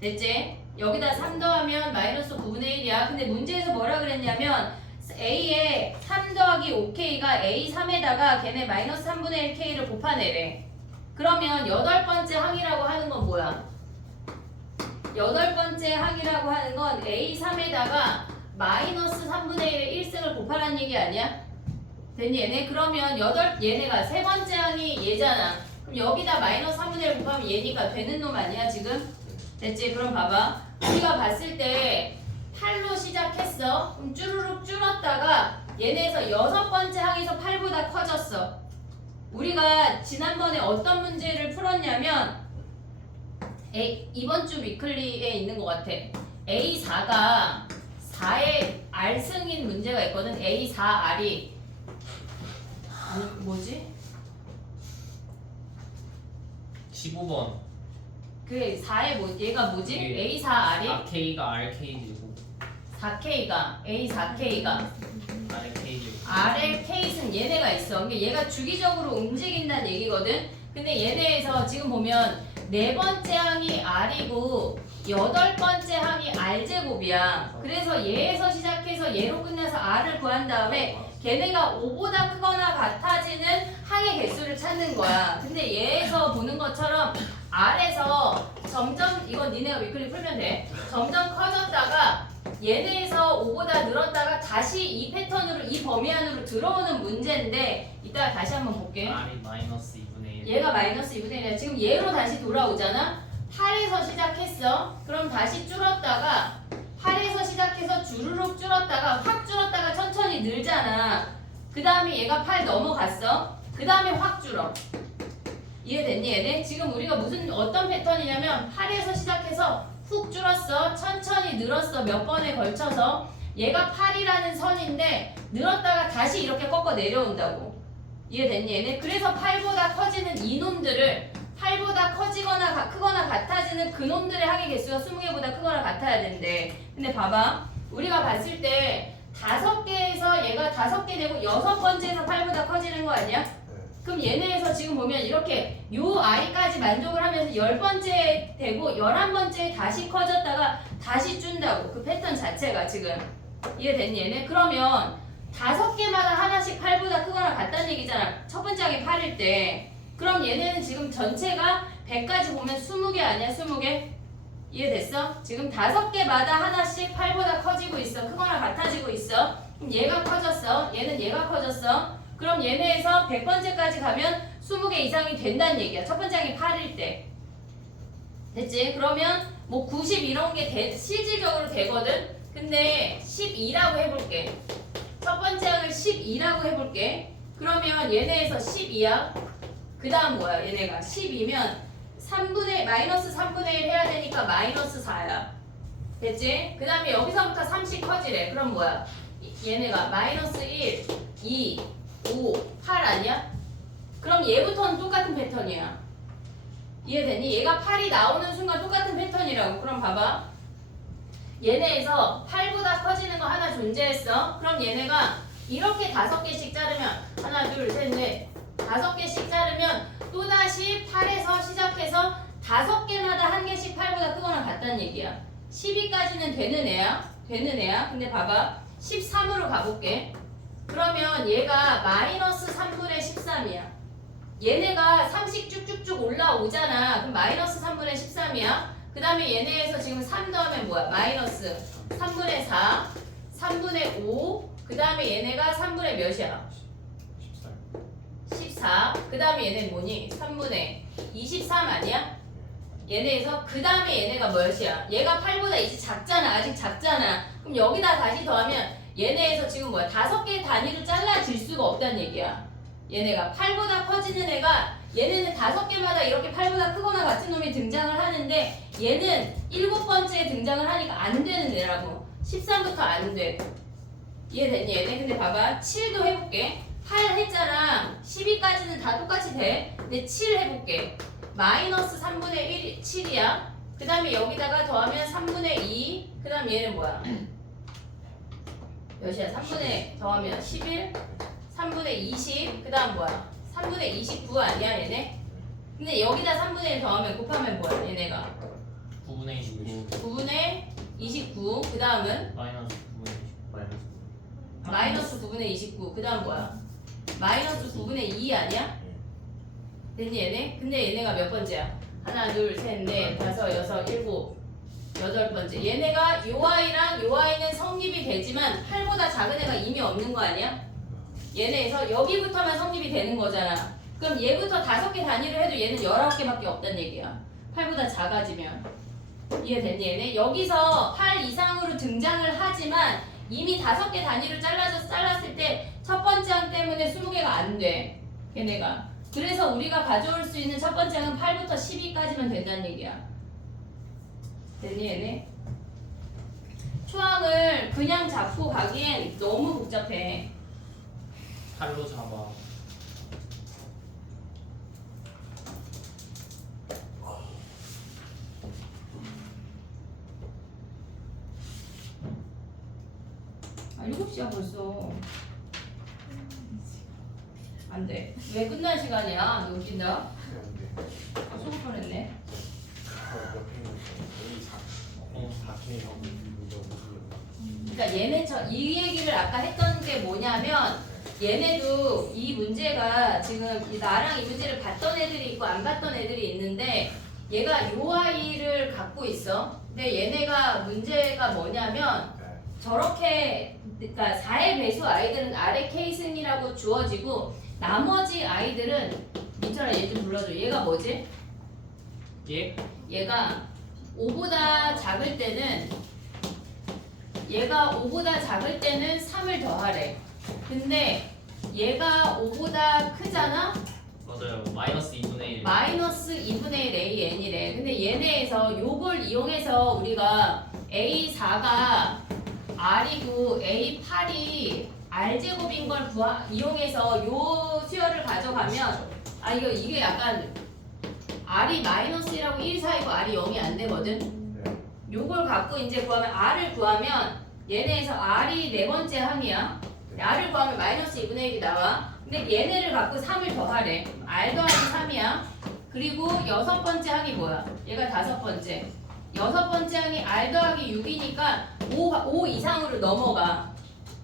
됐지? 여기다 3 더하면 마이너스 9분의 1이야. 근데 문제에서 뭐라 그랬냐면 A에 3 더하기 5K가 A3에다가 걔네 마이너스 3분의 1K를 곱하내래. 그러면 여덟 번째 항이라고 하는 건 뭐야? 여덟 번째 항이라고 하는 건 A3에다가 마이너스 3분의 1의 1승을 곱하라는 얘기 아니야? 됐니 얘네? 그러면 얘네가 세 번째 항이 얘잖아. 그럼 여기다 마이너스 3분의 1 곱하면 얘니까 되는 놈 아니야 지금? 됐지? 그럼 봐봐. 우리가 봤을 때 8로 시작했어. 그럼 쭈루룩 줄었다가 얘네에서 여섯 번째 항에서 8보다 커졌어. 우리가 지난번에 어떤 문제를 풀었냐면 이번 주 위클리에 있는 것 같아. A4가 4의 R승인 문제가 있거든. A4R이 뭐지? 15번. 그 4의 얘가 뭐지? 이게 A4R이 4K가 RK이고 4K가 A4K가 RK이고. R의 K승 얘네가 있어. 그러니까 얘가 주기적으로 움직인다는 얘기거든. 근데 얘네에서 지금 보면 네 번째 항이 R이고 여덟 번째 항이 R제곱이야. 그래서 얘에서 시작해서 얘로 끝내서 R을 구한 다음에 걔네가 5보다 크거나 같아지는 항의 개수를 찾는 거야. 근데 얘에서 보는 것처럼 R에서 점점 이건 니네가 위클리 풀면 돼. 점점 커졌다가 얘네에서 5보다 늘었다가 다시 이 패턴으로 이 범위 안으로 들어오는 문제인데 이따가 다시 한번 볼게. R이 마이너스 2분의 1. 얘가 마이너스 2분의 1이야. 지금 얘로 다시 돌아오잖아. 8에서 시작했어. 그럼 다시 줄었다가 8에서 시작해서 주르륵 줄었다가 확 줄었다가 천천히 늘잖아. 그 다음에 얘가 8 넘어갔어. 그 다음에 확 줄어. 이해됐니 얘네? 지금 우리가 어떤 패턴이냐면 8에서 시작해서 훅 줄었어. 천천히 늘었어. 몇 번에 걸쳐서. 얘가 8이라는 선인데 늘었다가 다시 이렇게 꺾어 내려온다고. 이해됐니 얘네? 그래서 8보다 커지는 이놈들을 8보다 커지거나 크거나 같아지는 그놈들의 항의 개수가 20개보다 크거나 같아야 된대. 근데 봐봐. 우리가 봤을 때 5개에서 얘가 5개 되고 여섯 번째에서 8보다 커지는 거 아니야? 그럼 얘네에서 지금 보면 이렇게 요 i까지 만족을 하면서 10번째 되고 11번째에 다시 커졌다가 다시 준다고. 그 패턴 자체가 지금. 이해됐니 얘네? 그러면 5개마다 하나씩 8보다 크거나 같다는 얘기잖아. 첫 번째 항이 8일 때. 그럼 얘네는 지금 전체가 100까지 보면 20개 아니야? 20개? 이해됐어? 지금 5개마다 하나씩 8보다 커지고 있어. 크거나 같아지고 있어. 그럼 얘가 커졌어. 얘는 얘가 커졌어. 그럼 얘네에서 100번째까지 가면 20개 이상이 된다는 얘기야. 첫 번째 항이 8일 때. 됐지? 그러면 뭐 90 이런 게 실질적으로 되거든? 근데 12라고 해볼게. 첫 번째 항을 12라고 해볼게. 그러면 얘네에서 12야. 그 다음 뭐야? 얘네가 12면 마이너스 3분의 1 해야 되니까 마이너스 4야. 됐지? 그 다음에 여기서부터 30 커지래. 그럼 뭐야? 얘네가 마이너스 1, 2, 5, 8 아니야? 그럼 얘부터는 똑같은 패턴이야. 이해되니? 얘가 8이 나오는 순간 똑같은 패턴이라고. 그럼 봐봐. 얘네에서 8보다 커지는 거 하나 존재했어. 그럼 얘네가 이렇게 5개씩 자르면 하나, 둘, 셋, 넷 5개씩 자르면 또다시 8에서 시작해서 5개마다 한 개씩 8보다 크거나 같다는 얘기야. 12까지는 되는 애야. 되는 애야. 근데 봐봐. 13으로 가볼게. 그러면 얘가 마이너스 3분의 13이야. 얘네가 3씩 쭉쭉쭉 올라오잖아. 그럼 마이너스 3분의 13이야. 그 다음에 얘네에서 지금 3 더하면 뭐야? 마이너스 3분의 4, 3분의 5. 그 다음에 얘네가 3분의 몇이야? 14. 그 다음에 얘네 뭐니? 3분의 23 아니야? 얘네에서 그 다음에 얘네가 몇이야? 얘가 8보다 이제 작잖아. 아직 작잖아. 그럼 여기다 다시 더하면 얘네에서 지금 뭐야? 5개 단위로 잘라질 수가 없다는 얘기야. 얘네가 8보다 커지는 애가 얘네는 5개마다 이렇게 8보다 크거나 같은 놈이 등장을 하는데 얘는 7번째에 등장을 하니까 안 되는 애라고. 13부터 안 돼. 이해됐니 얘네? 근데 봐봐 7도 해볼게. 8 했잖아. 12까지는 다 똑같이 돼. 근데 7 해볼게. 마이너스 3분의 1, 7이야. 그 다음에 여기다가 더하면 3분의 2. 그 다음 얘는 뭐야? 몇이야? 3분의 더하면 11. 3분의 20. 그 다음 뭐야? 3분의 29 아니야 얘네? 근데 여기다 3분의 1 더하면 곱하면 뭐야 얘네가? 9분의 29 9분의 29. 그 다음은? 마이너스 9분의 29 마이너스 9분의 29. 그 다음 뭐야? 마이너스 9분의 2 아니야? 됐니 얘네? 근데 얘네가 몇 번째야? 하나, 둘, 셋, 넷, 다섯, 여섯, 일곱, 8번째. 얘네가 요 아이랑 요 아이는 성립이 되지만 8보다 작은 애가 이미 없는 거 아니야? 얘네에서 여기부터만 성립이 되는 거잖아. 그럼 얘부터 5개 단위로 해도 얘는 19개밖에 없단 얘기야. 8보다 작아지면. 이해됐니 얘네? 여기서 8 이상으로 등장을 하지만 이미 5개 단위로 잘랐을 때 첫 번째 항 때문에 20개가 안 돼. 얘네가. 그래서 우리가 가져올 수 있는 첫 번째 항은 8부터 12까지만 된다는 얘기야. 됐니 얘네? 초항을 그냥 잡고 가기엔 너무 복잡해. 팔로 잡아. 아 7시야 벌써. 안 돼. 왜 끝날 시간이야? 너 웃긴다. 안돼. 아, 속을 뻔했네. 그러니까 이 얘기를 아까 했던 게 뭐냐면 얘네도 이 문제가 지금 나랑 이 문제를 봤던 애들이 있고 안 봤던 애들이 있는데 얘가 요 아이를 갖고 있어. 근데 얘네가 문제가 뭐냐면 저렇게 그러니까 4의 배수 아이들은 아래 K승이라고 주어지고 나머지 아이들은 민철아 얘 좀 불러줘. 얘가 뭐지? 예? 얘가 5보다 작을 때는 얘가 5보다 작을 때는 3을 더하래. 근데 얘가 5보다 크잖아? 맞아요. 마이너스 2분의 1. 마이너스 2분의 1 AN이래. 근데 얘네에서 요걸 이용해서 우리가 A4가 R이고 A8이 R제곱인 걸 이용해서 요 수열을 가져가면 아 이게 약간 R이 마이너스 1하고 1 사이고 R이 0이 안 되거든? 요걸 갖고 이제 구하면 R을 구하면 얘네에서 R이 네 번째 항이야. R을 구하면 마이너스 2분의 1이 나와. 근데 얘네를 갖고 3을 더하래. R 더하기 3이야. 그리고 6번째 항이 뭐야? 얘가 5번째. 6번째 항이 R 더하기 6이니까 5 이상으로 넘어가.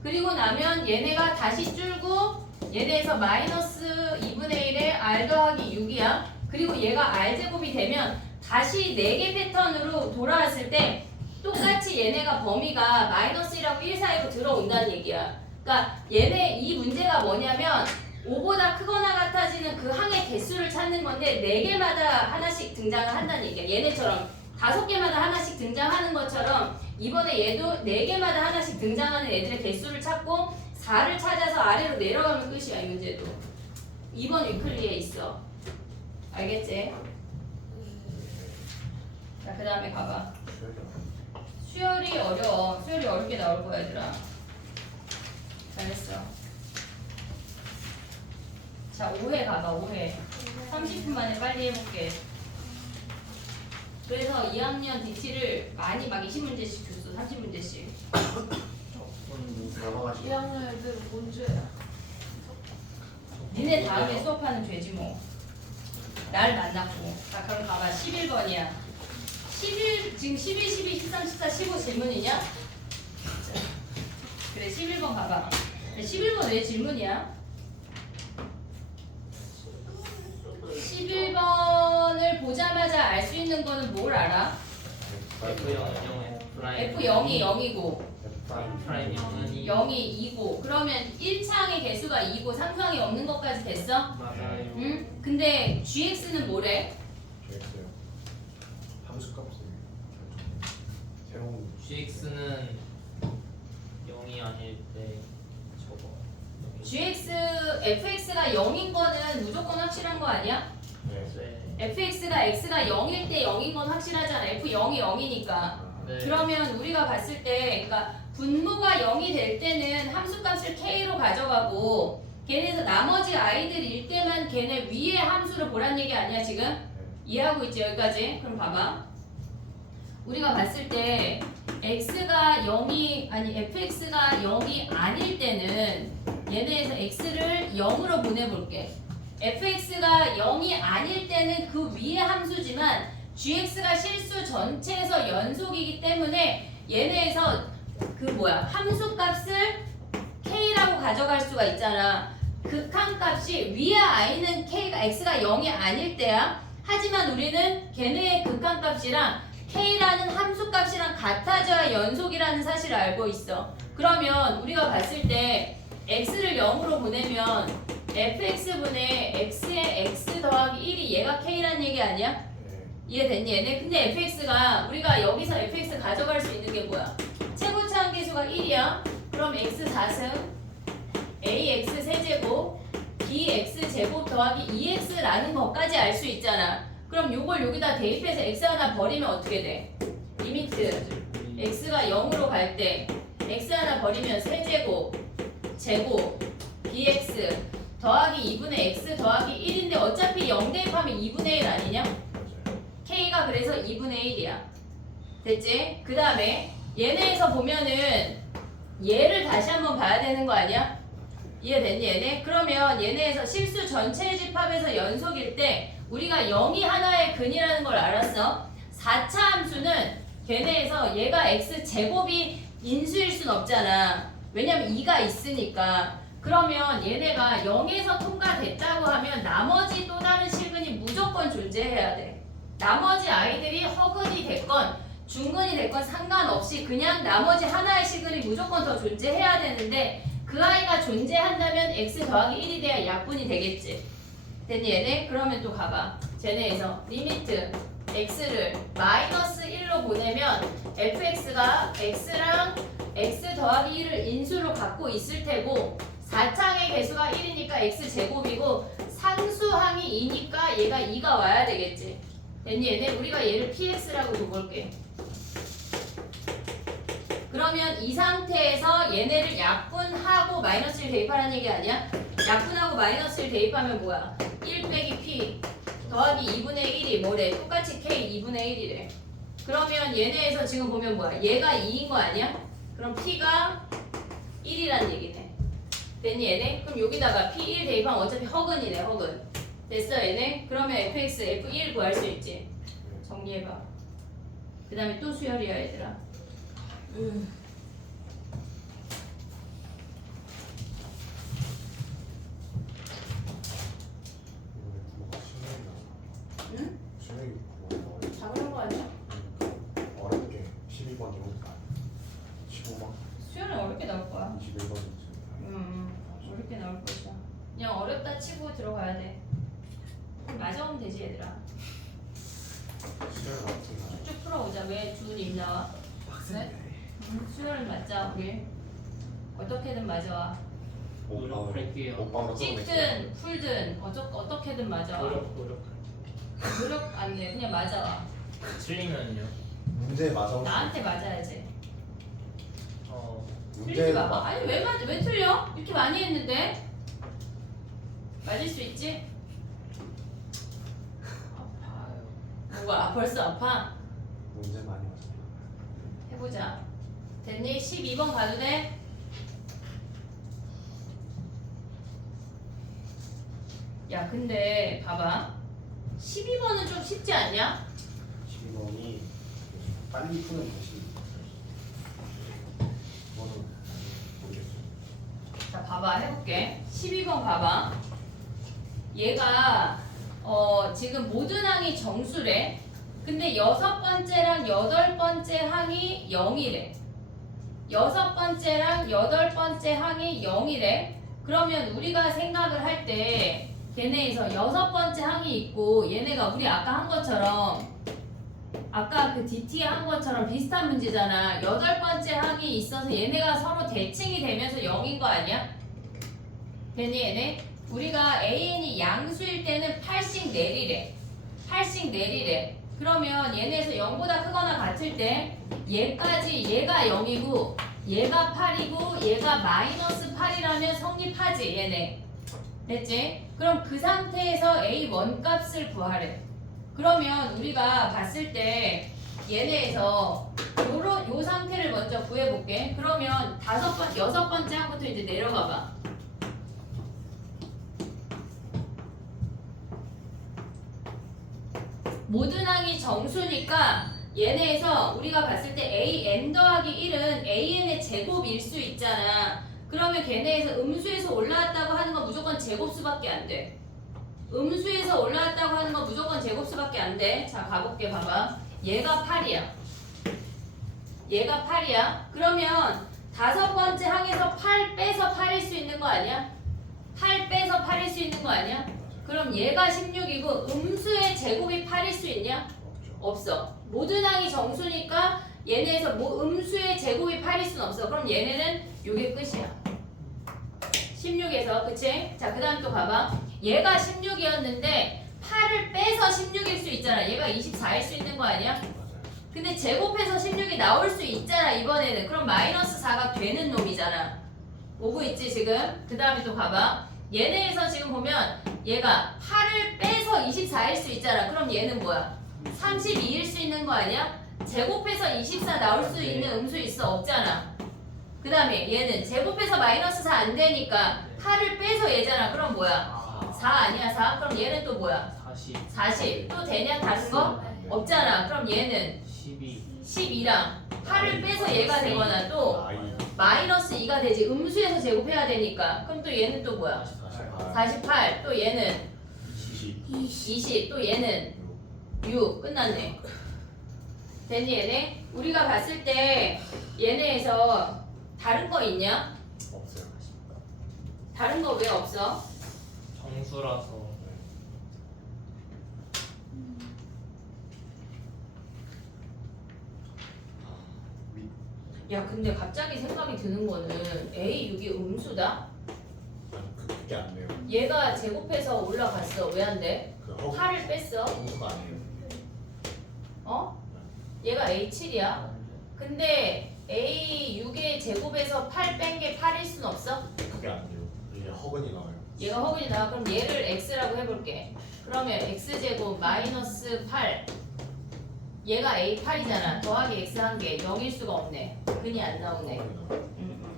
그리고 나면 얘네가 다시 줄고 얘네에서 마이너스 2분의 1에 R 더하기 6이야. 그리고 얘가 R제곱이 되면 다시 4개 패턴으로 돌아왔을 때 똑같이 얘네가 범위가 마이너스 1하고 1 사이로 들어온다는 얘기야. 그러니까 얘네 이 문제가 뭐냐면 5보다 크거나 같아지는 그 항의 개수를 찾는 건데 4개마다 하나씩 등장을 한다는 얘기야. 얘네처럼 5개마다 하나씩 등장하는 것처럼 이번에 얘도 4개마다 하나씩 등장하는 애들의 개수를 찾고 4를 찾아서 아래로 내려가면 끝이야. 이 문제도 2번 위클리에 있어. 알겠지? 자, 그 다음에 가봐. 수열이 어려워. 수열이 어렵게 나올 거야, 얘들아. 잘했어. 자, 5회 가봐, 5회. 30분 만에 빨리 해볼게. 그래서 2학년 DT를 많이 막 20문제씩 줬어, 30문제씩. 넘어가시고. 2학년 애들은 뭔 죄야? 니네 다음에 수업하는 죄지 뭐. 날 만났고. 자, 그럼 가봐. 11번이야. 11, 지금 11, 12, 13, 14, 15 질문이냐? 그래, 11번 가봐. 11번 왜 질문이야? 11번을 보자마자 알 수 있는 거는 뭘 알아? F0은 프라임. F0이 0이고 프라임 0은 0이 2고 그러면 1차항의 개수가 2고 3차항이 없는 것까지 됐어? 맞아요. 응? 근데 GX는 뭐래? 됐어요. 함수 값을 새로운 GX는 0이 아닐 때 저거. GX fx가 0인 거는 무조건 확실한 거 아니야? 네. 네. fx가 x가 0일 때 0인 건 확실하잖아. f0이 0이니까. 아, 네. 그러면 우리가 봤을 때, 그러니까 분모가 0이 될 때는 함수값을 k로 가져가고 걔네에서 나머지 아이들일 때만 걔네 위에 함수를 보란 얘기 아니야 지금? 네. 이해하고 있지 여기까지? 그럼 봐봐. 우리가 봤을 때 x가 0이 아니 fx가 0이 아닐 때는 얘네에서 x를 0으로 보내볼게. fx가 0이 아닐 때는 그 위에 함수지만 gx가 실수 전체에서 연속이기 때문에 얘네에서 그 뭐야 함수값을 k라고 가져갈 수가 있잖아. 극한값이 위에 i는 k가 x가 0이 아닐 때야. 하지만 우리는 걔네의 극한값이랑 k라는 함수값이랑 같아져야 연속이라는 사실을 알고 있어. 그러면 우리가 봤을 때 x를 0으로 보내면 fx분의 x의 x 더하기 1이 얘가 k라는 얘기 아니야? 네. 이해됐니 얘네? 근데 fx가 우리가 여기서 fx 가져갈 수 있는 게 뭐야? 최고차 함계수가 1이야. 그럼 x 4승 ax 세제곱 bx 제곱 더하기 2x라는 것까지 알 수 있잖아. 그럼 요걸 여기다 대입해서 x 하나 버리면 어떻게 돼? 리미트 x가 0으로 갈 때 x 하나 버리면 세제곱 제곱 bx 더하기 2분의 x 더하기 1인데 어차피 0 대입하면 2분의 1 아니냐? 맞아요. k가 그래서 2분의 1이야. 됐지? 그 다음에 얘네에서 보면은 얘를 다시 한번 봐야 되는 거 아니야? 이해됐니 얘네? 그러면 얘네에서 실수 전체 집합에서 연속일 때 우리가 0이 하나의 근이라는 걸 알았어. 4차 함수는 걔네에서 얘가 x 제곱이 인수일 순 없잖아. 왜냐면 2가 있으니까. 그러면 얘네가 0에서 통과됐다고 하면 나머지 또 다른 실근이 무조건 존재해야 돼. 나머지 아이들이 허근이 됐건 중근이 됐건 상관없이 그냥 나머지 하나의 실근이 무조건 더 존재해야 되는데 그 아이가 존재한다면 x 더하기 1이 돼야 약분이 되겠지. 됐니 얘네? 그러면 또 가봐. 쟤네에서 리미트 x를 마이너스 1로 보내면 fx가 x랑 x 더하기 1을 인수로 갖고 있을 테고 4창의 개수가 1이니까 x 제곱이고 상수항이 2니까 얘가 2가 와야 되겠지. 됐니 얘네? 우리가 얘를 px라고 둬볼게. 그러면 이 상태에서 얘네를 약분하고 마이너스 1 대입하라는 얘기 아니야? 약분하고 마이너스 1 대입하면 뭐야? 1 빼기 p 더하기 2분의 1이 뭐래? 똑같이 k 2분의 1이래. 그러면 얘네에서 지금 보면 뭐야? 얘가 2인 거 아니야? 그럼 p가 1이란 얘기네. 됐니 얘네? 그럼 여기다가 p1 대입하면 어차피 허근이네 허근. 됐어 얘네? 그러면 fx f1 구할 수 있지. 정리해봐. 그 다음에 또 수열이야 얘들아. 이번에 뭐가 수명이 나와. 응? 수명이 뭐 작은 거 아니야? 어렵게 12번 이런 거 15번 수열은 어렵게 나올 거야. 21번 어렵게 나올 것이야. 그냥 어렵다 치고 들어가야 돼. 맞아오면 되지 얘들아. 수영 같은 거 쭉 풀어오자. 왜 준 입 나와? 네? 수열은 맞자 우리. 어떻게든 맞아와. 노력할게요. 오빠가 찍든 풀든 어떻게든 맞아와. 노력. 노력 안 돼. 그냥 맞아와. 틀리면요. 문제 맞아. 나한테 맞아야지. 틀리지 문제 마. 아니 왜 틀려? 이렇게 많이 했는데 맞을 수 있지? 아파요. 뭐가 벌써 아파? 문제 많이 맞아. 해보자. 됐니? 12번 가도 돼? 야 근데 봐봐. 12번은 좀 쉽지 않냐? 12번이 빨리 푸는 것이 그거는 모르겠어요. 자 봐봐 해볼게. 12번 봐봐. 얘가 지금 모든 항이 정수래. 근데 6번째랑 8번째 항이 0이래. 6번째랑 8번째 항이 0이래. 그러면 우리가 생각을 할 때 걔네에서 6번째 항이 있고 얘네가 우리 아까 한 것처럼 아까 그 DT 한 것처럼 비슷한 문제잖아. 8번째 항이 있어서 얘네가 서로 대칭이 되면서 0인 거 아니야? 됐니 얘네? 우리가 AN이 양수일 때는 8씩 내리래. 8씩 내리래. 그러면 얘네에서 0보다 크거나 같을 때 얘까지 얘가 0이고 얘가 8이고 얘가 마이너스 8이라면 성립하지 얘네. 됐지? 그럼 그 상태에서 A1 값을 구하래. 그러면 우리가 봤을 때 얘네에서 요 상태를 먼저 구해볼게. 그러면 여섯 번째 항부터 이제 내려가봐. 모든 항이 정수니까 얘네에서 우리가 봤을 때 AN 더하기 1은 AN의 제곱일 수 있잖아. 그러면 걔네에서 음수에서 올라왔다고 하는 건 무조건 제곱수밖에 안 돼. 음수에서 올라왔다고 하는 건 무조건 제곱수밖에 안 돼. 자, 가볼게. 봐봐. 얘가 8이야. 얘가 8이야. 그러면 다섯 번째 항에서 8 빼서 8일 수 있는 거 아니야? 8 빼서 8일 수 있는 거 아니야? 그럼 얘가 16이고 음수의 제곱이 8일 수 있냐? 없어. 모든 항이 정수니까 얘네에서 뭐 음수의 제곱이 8일 수는 없어. 그럼 얘네는 요게 끝이야. 16에서 그치? 자, 그 다음 또 봐봐. 얘가 16이었는데 8을 빼서 16일 수 있잖아. 얘가 24일 수 있는 거 아니야? 근데 제곱해서 16이 나올 수 있잖아 이번에는. 그럼 마이너스 4가 되는 놈이잖아. 오고 있지 지금? 그 다음에 또 봐봐. 얘네에서 지금 보면 얘가 8을 빼서 24일 수 있잖아. 그럼 얘는 뭐야? 32일 수 있는 거 아니야? 제곱해서 24 나올 수 있는 음수 있어? 없잖아. 그 다음에 얘는 제곱해서 마이너스 4 안 되니까 8을 빼서 얘잖아. 그럼 뭐야? 4 아니야 4? 그럼 얘는 또 뭐야? 40 40. 또 되냐 다른 거? 없잖아. 그럼 얘는 12 12랑 8을 빼서 얘가 되거나 또 아이 마이너스 2가 되지. 음수에서 제곱해야 되니까. 그럼 또 얘는 또 뭐야? 48. 또 얘는 20. 또 얘는 6. 끝났네. 됐니 얘네? 우리가 봤을 때 얘네에서 다른 거 있냐? 없어요. 다른 거 왜 없어? 정수라서 야 근데 갑자기 생각이 드는 거는 A6이 음수다? 그게 안 돼요. 얘가 제곱해서 올라갔어. 왜 안 돼? 그 8을 뺐어. 정수가 아니에요. 어? 얘가 A7이야. 근데 A6의 제곱에서 8 뺀 게 8일 순 없어? 그게 안 돼요. 이게 허근이 나와요. 얘가 허근이 나와. 그럼 얘를 X라고 해볼게. 그러면 X제곱 마이너스 8. 얘가 A8이잖아. 더하기 X 한 개. 0일 수가 없네. 근이 안 나오네. 허근이 나와요.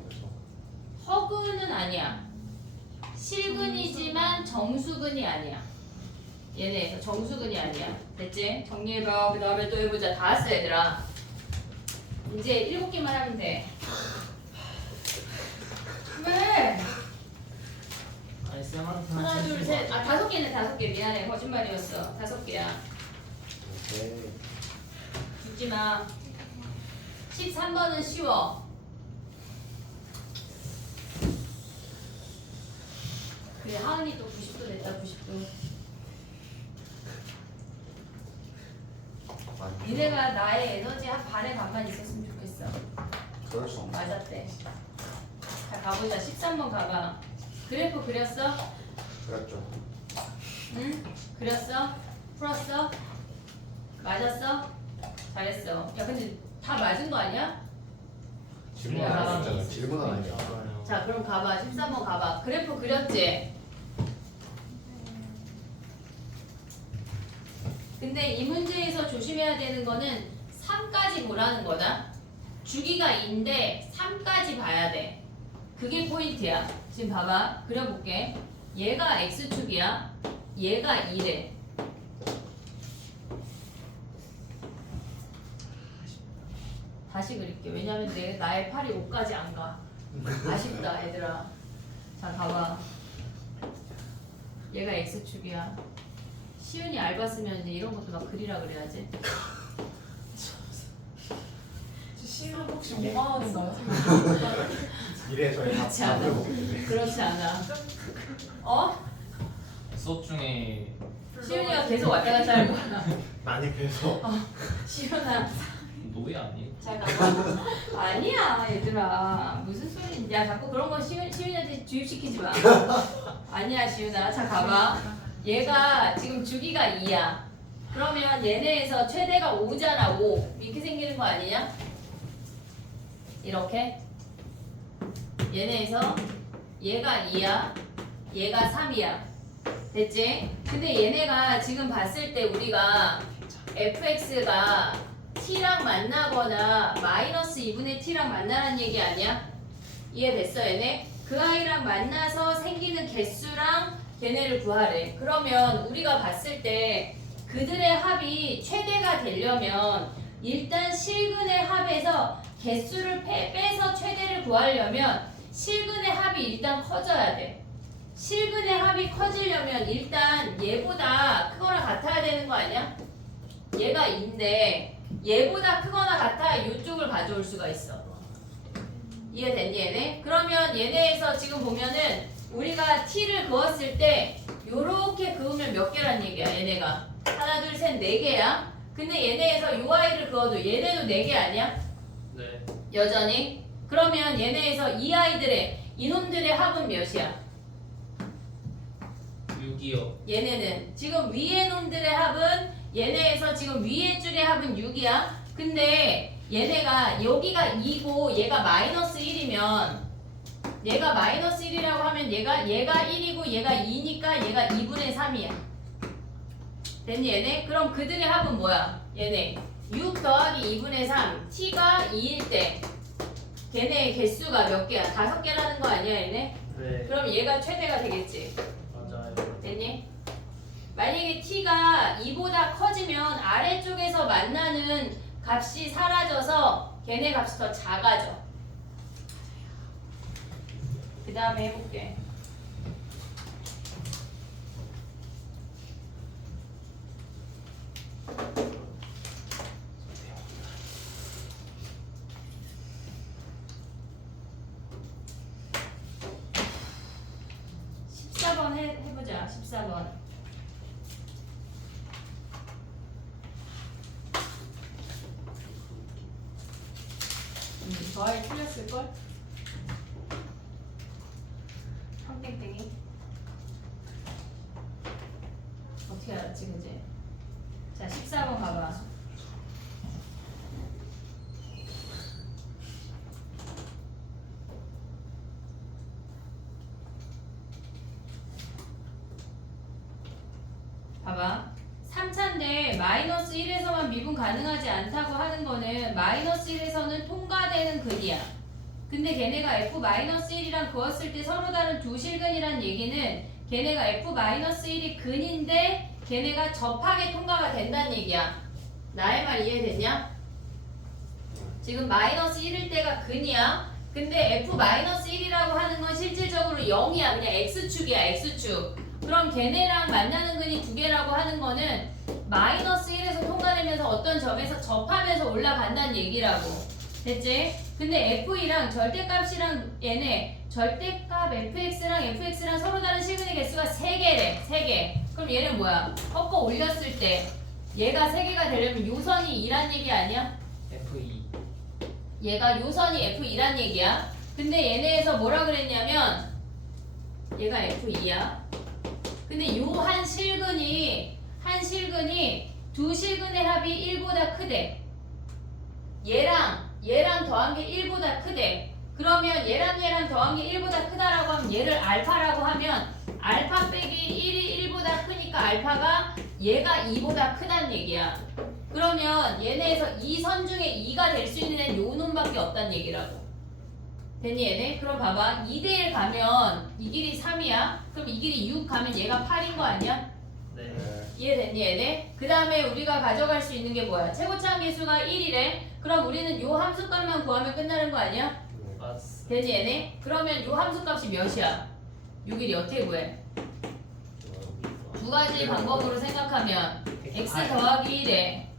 그래서 허근은 아니야. 실근이지만 정수근이 아니야. 얘네 정수근이 아니야. 됐지? 정리해봐. 그 다음에 또 해보자. 다 왔어 얘들아. 이제 7개만 하면 돼. 왜? 아니 쌤한테 하나 둘 셋. 아 5개네 5개. 미안해. 거짓말이었어. 5개야. 오케이. 죽지마. 13번은 쉬워. 그래 하은이 또 90도 됐다. 90도. 니네가 나의 에너지 한 반의 반만 있었으면 좋겠어. 그럴 수 없어. 맞았대. 자 가보자. 13번 가봐. 그래프 그렸어? 그랬죠. 응? 그렸어? 풀었어? 맞았어? 잘했어. 야 근데 다 맞은 거 아니야? 질문 야. 안 했잖아요. 질문 안 했잖아. 알아요. 자 그럼 가봐. 13번 가봐. 그래프 그렸지? 근데 이 문제에서 조심해야 되는 거는 3까지 보라는 거다. 주기가 2인데 3까지 봐야 돼. 그게 포인트야. 지금 봐봐. 그려볼게. 얘가 X축이야. 얘가 2래. 다시 그릴게. 왜냐면 나의 팔이 5까지 안 가. 아쉽다 얘들아. 자 봐봐. 얘가 X축이야. 시윤이 알봤으면 이제 이런 것도 막 그리라 그래야지. 시윤 혹시 5만 원인 거야? 이래 저희 그렇지 않아. 밥을 먹는데. 그렇지 않아. 어? 수업 중에 시윤이가 계속 왔다 갔다 할 거야. 난입해서 시윤아. 노예 아니에요? 잠깐만. 아니야 얘들아 무슨 소리야. 야 자꾸 그런 거 시윤이한테 주입시키지 마. 아니야 시윤아. 자 가봐. 얘가 지금 주기가 2야. 그러면 얘네에서 최대가 5잖아. 5 이렇게 생기는 거 아니냐? 이렇게 얘네에서 얘가 2야 얘가 3이야 됐지? 근데 얘네가 지금 봤을 때 우리가 fx가 t랑 만나거나 마이너스 2분의 t랑 만나라는 얘기 아니야? 이해됐어 얘네? 그 아이랑 만나서 생기는 개수랑 걔네를 구하래. 그러면 우리가 봤을 때 그들의 합이 최대가 되려면 일단 실근의 합에서 개수를 빼서 최대를 구하려면 실근의 합이 일단 커져야 돼. 실근의 합이 커지려면 일단 얘보다 크거나 같아야 되는 거 아니야? 얘가 2인데 얘보다 크거나 같아야 이쪽을 가져올 수가 있어. 이해됐니 얘네? 그러면 얘네에서 지금 보면은 우리가 t를 그었을 때 요렇게 그으면 몇 개란 얘기야 얘네가? 하나 둘 셋 4개야. 근데 얘네에서 요 아이를 그어도 얘네도 4개 아니야? 네. 여전히? 그러면 얘네에서 이 아이들의 이놈들의 합은 몇이야? 6이요. 얘네는 지금 위에 놈들의 합은 얘네에서 지금 위에 줄의 합은 6이야. 근데 얘네가 여기가 2고 얘가 마이너스 1이면 얘가 마이너스 1이라고 하면 얘가 1이고 얘가 2니까 얘가 2분의 3이야. 됐니 얘네? 그럼 그들의 합은 뭐야? 얘네 6 더하기 2분의 3 t가 2일 때 걔네의 개수가 몇 개야? 5개라는 거 아니야 얘네? 네. 그럼 얘가 최대가 되겠지. 맞아요. 됐니? 만약에 t가 2보다 커지면 아래쪽에서 만나는 값이 사라져서 걔네 값이 더 작아져. 그 다음에 해볼게. 해보자. 14번. 더하기 틀렸을걸? 땡땡땡이. 어떻게 알았지, 그지? 자, 14번 봐봐. 봐봐. 3차인데 마이너스 1에서만 미분 가능하지 않다고 하는 거는 마이너스 1에서는 통과되는 근이야. 근데 걔네가 f-1이랑 그었을 때 서로 다른 두 실근이란 얘기는 걔네가 f-1이 근인데 걔네가 접하게 통과가 된다는 얘기야. 나의 말 이해됐냐? 지금 마이너스 1일 때가 근이야. 근데 f-1이라고 하는 건 실질적으로 0이야. 그냥 x축이야, x축. 그럼 걔네랑 만나는 근이 두 개라고 하는 거는 마이너스 1에서 통과되면서 어떤 점에서 접하면서 올라간다는 얘기라고. 됐지? 근데 F이랑 절대값이랑 얘네 절대값 fx랑 서로 다른 실근의 개수가 3개래. 3개. 그럼 얘는 뭐야? 꺾어 올렸을 때 얘가 3개가 되려면 요선이 2란 얘기 아니야? F2. 얘가 요선이 F2란 얘기야. 근데 얘네에서 뭐라 그랬냐면 얘가 F2야. 근데 요 한 실근이 두 실근의 합이 1보다 크대. 얘랑 더한 게 1보다 크대. 그러면 얘랑 더한 게 1보다 크다라고 하면 얘를 알파라고 하면 알파 빼기 1이 1보다 크니까 알파가 얘가 2보다 크다는 얘기야. 그러면 얘네에서 이 선 중에 2가 될 수 있는 애는 요 놈밖에 없다는 얘기라고. 됐니 얘네? 그럼 봐봐. 2대1 가면 이 길이 3이야. 그럼 이 길이 6 가면 얘가 8인 거 아니야? 네. 이해됐니 얘네? 그 다음에 우리가 가져갈 수 있는 게 뭐야? 최고차항 계수가 1이래. 그럼 우리는 요 함수값만 구하면 끝나는 거 아니야? 맞습니다. 됐니 얘네? 그러면 요 함수값이 몇이야? 요 길이 어떻게 구해? 두 가지 방법으로 생각하면 x 더하기 1에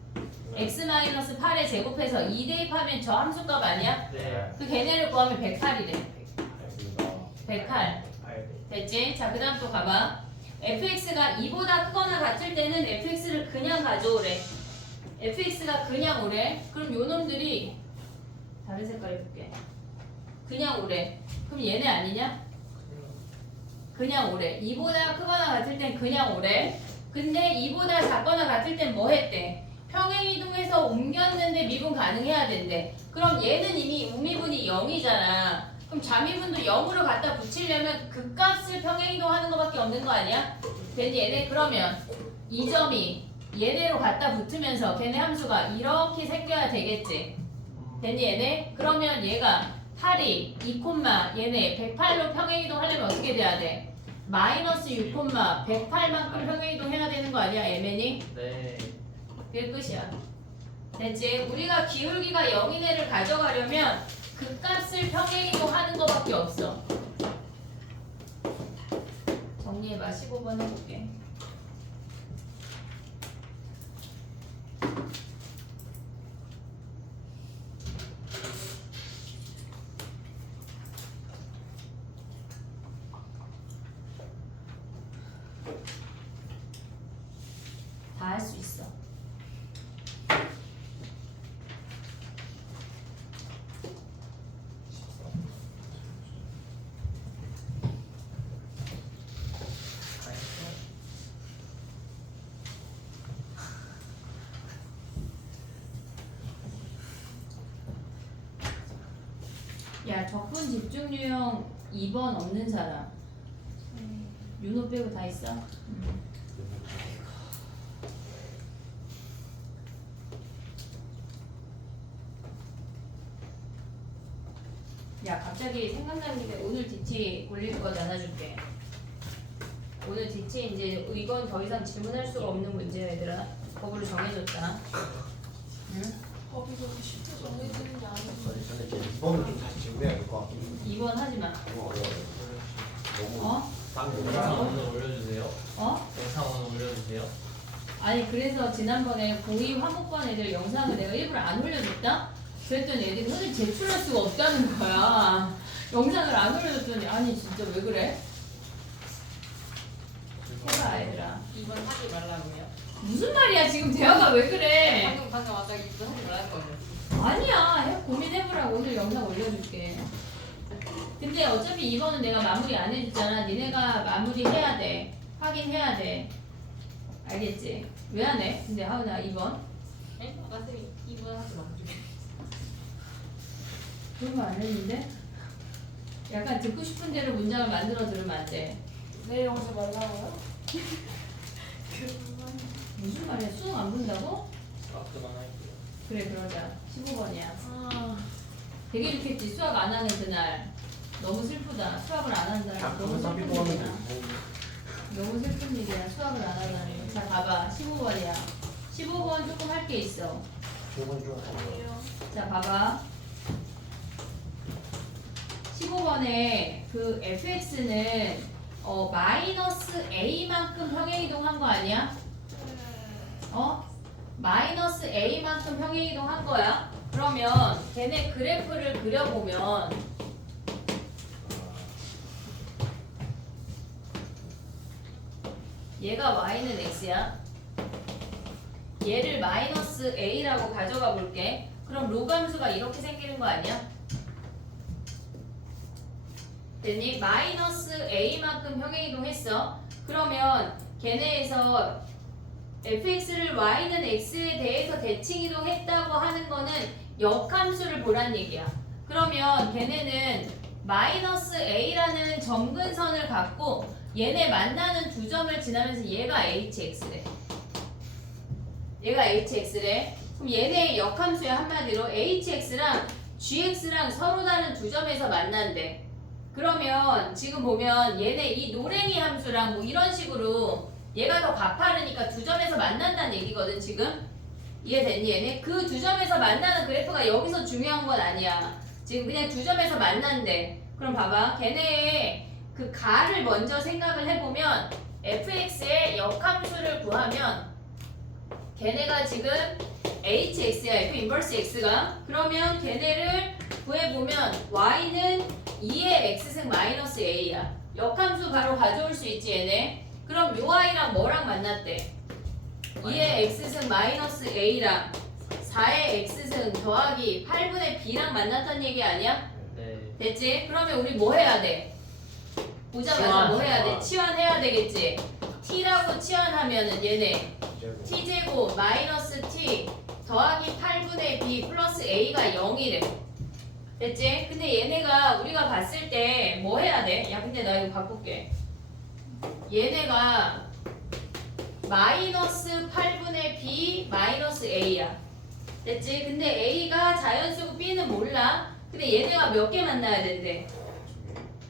x-8에 제곱해서 2 대입하면 저 함수값 아니야? 네. 그 걔네를 구하면 108이래. 108. 8. 됐지? 자, 그 다음 또 가봐. fx가 2보다 크거나 같을 때는 fx를 그냥 가져오래. fx가 그냥 오래. 그럼 요 놈들이 다른 색깔 해볼게. 그냥 오래. 그럼 얘네 아니냐? 그냥 오래. 2보다 크거나 같을 땐 그냥 오래. 근데 2보다 작거나 같을 땐 뭐 했대? 평행이동해서 옮겼는데 미분 가능해야 된대. 그럼 얘는 이미 우미분이 0이잖아. 그럼 자미분도 0으로 갖다 붙이려면 그 값을 평행이동하는 것밖에 없는 거 아니야? 됐니 얘네? 그러면 이 점이 얘네로 갖다 붙으면서 걔네 함수가 이렇게 생겨야 되겠지. 됐니 얘네? 그러면 얘가 8이 2, 얘네 108로 평행이동 하려면 어떻게 돼야 돼? 마이너스 6, 108만큼 평행이동 해야 되는 거 아니야 얘네니? 네. 그게 끝이야. 됐지? 우리가 기울기가 0인 애를 가져가려면 그 값을 평행이동 하는 거밖에 없어. 정리해봐. 15번 해볼게. 다 할 수 있어. 야, 적분 집중 유형 2번 없는 사람. 윤호 빼고 다 있어? 야, 갑자기 생각나는 김에 오늘 DT 올릴 거 나눠줄게. 오늘 DT 이제 이건 더 이상 질문할 수가 없는 문제야, 얘들아. 법으로 정해줬다. 응? 법이 그렇게 쉽게 정해지는 게 아니고. 저는 이제 2번을 좀 다시 질문해야 될 것 같긴 해. 2번 하지 마. 너무 어려워요. 너무 어? 영상 오늘 올려주세요. 어? 영상 오늘 올려주세요. 아니 그래서 지난번에 고2 화목반 애들 영상을 내가 일부러 안 올려줬다? 그랬더니 애들이 선생님 제출할 수가 없다는 거야. 영상을 안 올려줬더니 아니 진짜 왜 그래? 해봐 얘들아. 이번 하지 말라고요? 무슨 말이야 지금 대화가 왜 그래? 방금 아까 이번 하지 말라고 거예요. 아니야 고민해보라고. 오늘 영상 올려줄게. 근데 어차피 이거는 내가 마무리 안 해줬잖아. 니네가 마무리 해야 돼. 확인해야 돼. 알겠지? 왜 안 해? 근데 하은아 2번 네? 아까 쌤이 이번 하지 말라고. 그런 거 안 했는데? 약간 듣고 싶은 대로 문장을 만들어 들으면 안 돼. 내일 오지 말라고요? 무슨 말이야? 수능 안 본다고? 아, 그만할게요. 그래 그러자. 15번이야. 아, 되게 좋겠지. 수학 안 하는 그날. 너무 슬프다. 수학을 안 한다는 거. 너무 그냥 슬픈 삽입도 일이야. 하는데 너무 슬픈 일이야. 수학을 안 한다는 거. 자 봐봐. 15번이야. 15번 조금 할 게 있어. 조금 좀 어려워요. 자 봐봐. 15번에 그 fx는 마이너스 a만큼 평행이동한 거 아니야? 마이너스 a만큼 평행이동한 거야. 그러면 걔네 그래프를 그려보면 얘가 y는 x야. 얘를 마이너스 a라고 가져가 볼게. 그럼 로감수가 이렇게 생기는 거 아니야? 됐니? 마이너스 a만큼 평행이동했어. 그러면 걔네에서 fx를 y는 x에 대해서 대칭이동했다고 하는 거는 역함수를 보란 얘기야. 그러면 걔네는 마이너스 a라는 점근선을 갖고 얘네 만나는 두 점을 지나면서 얘가 hx래. 얘가 hx래. 그럼 얘네의 역함수야. 한마디로 hx랑 gx랑 서로 다른 두 점에서 만난대. 그러면 지금 보면 얘네 이 노랭이 함수랑 뭐 이런 식으로 얘가 더 가파르니까 두 점에서 만난다는 얘기거든 지금. 이해됐니 얘네? 그 두 점에서 만나는 그래프가 여기서 중요한 건 아니야. 지금 그냥 두 점에서 만난대. 그럼 봐봐. 걔네의 그 가를 먼저 생각을 해보면 fx의 역함수를 구하면 걔네가 지금 hx야. f 인버스 x가. 그러면 걔네를 구해보면 y는 2의 x승 마이너스 a야. 역함수 바로 가져올 수 있지 얘네. 그럼 요 i랑 뭐랑 만났대? 2의 x승 마이너스 a랑 4의 x승 더하기 8분의 b랑 만났다는 얘기 아니야? 네. 됐지? 그러면 우리 뭐 해야 돼? 보자마자 뭐 해야 돼? 치환해야 되겠지? t라고 치환하면은 얘네 이제고 t제곱 마이너스 t 더하기 8분의 b 플러스 a가 0이래. 됐지? 근데 얘네가 우리가 봤을 때 뭐 해야 돼? 야 근데 나 이거 바꿀게. 얘네가 마이너스 8분의 b 마이너스 a야. 됐지? 근데 a가 자연수고 b는 몰라. 근데 얘네가 몇 개 만나야 된대?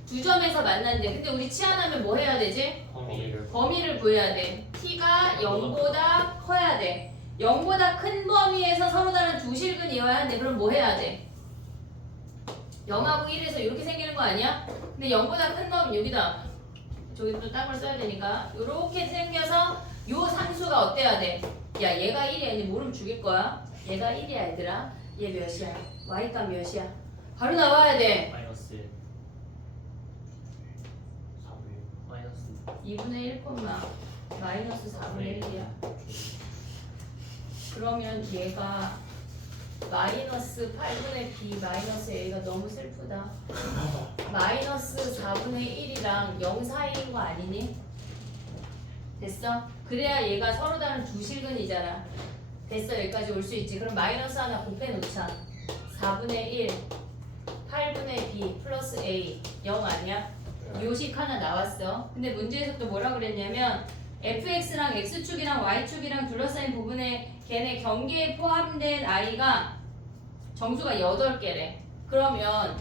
두 점에서 만난대. 근데 우리 치환하면 뭐 해야 되지? 범위를 범위를 구해야 돼. t가 0보다 커야 돼. 0보다 큰 범위에서 서로 다른 두 실근 이어야 하는데 그럼 뭐 해야 돼? 0하고 1에서 이렇게 생기는 거 아니야? 근데 0보다 큰 범위 여기다 저기 또 딴 걸 써야 되니까 이렇게 생겨서 요 상수가 어때야 돼? 야 얘가 1이야. 이제 모르면 죽일 거야. 얘가 1이야 얘들아. 얘 몇이야? y값 몇이야? 바로 나와야 돼. 마이너스 1 마이너스 2분의 1, 마이너스 4분의 1이야. 그러면 얘가 마이너스 8분의 b 마이너스 a가 너무 슬프다. 마이너스 4분의 1이랑 0 사이인 거 아니니? 됐어? 그래야 얘가 서로 다른 두 실근이잖아. 됐어? 여기까지 올 수 있지. 그럼 마이너스 하나 곱해놓자. 4분의 1 8분의 b 플러스 a 0 아니야? 요식 하나 나왔어. 근데 문제에서 또 뭐라 그랬냐면 fx랑 x축이랑 y축이랑 둘러싸인 부분에 걔네 경계에 포함된 i가 정수가 8개래. 그러면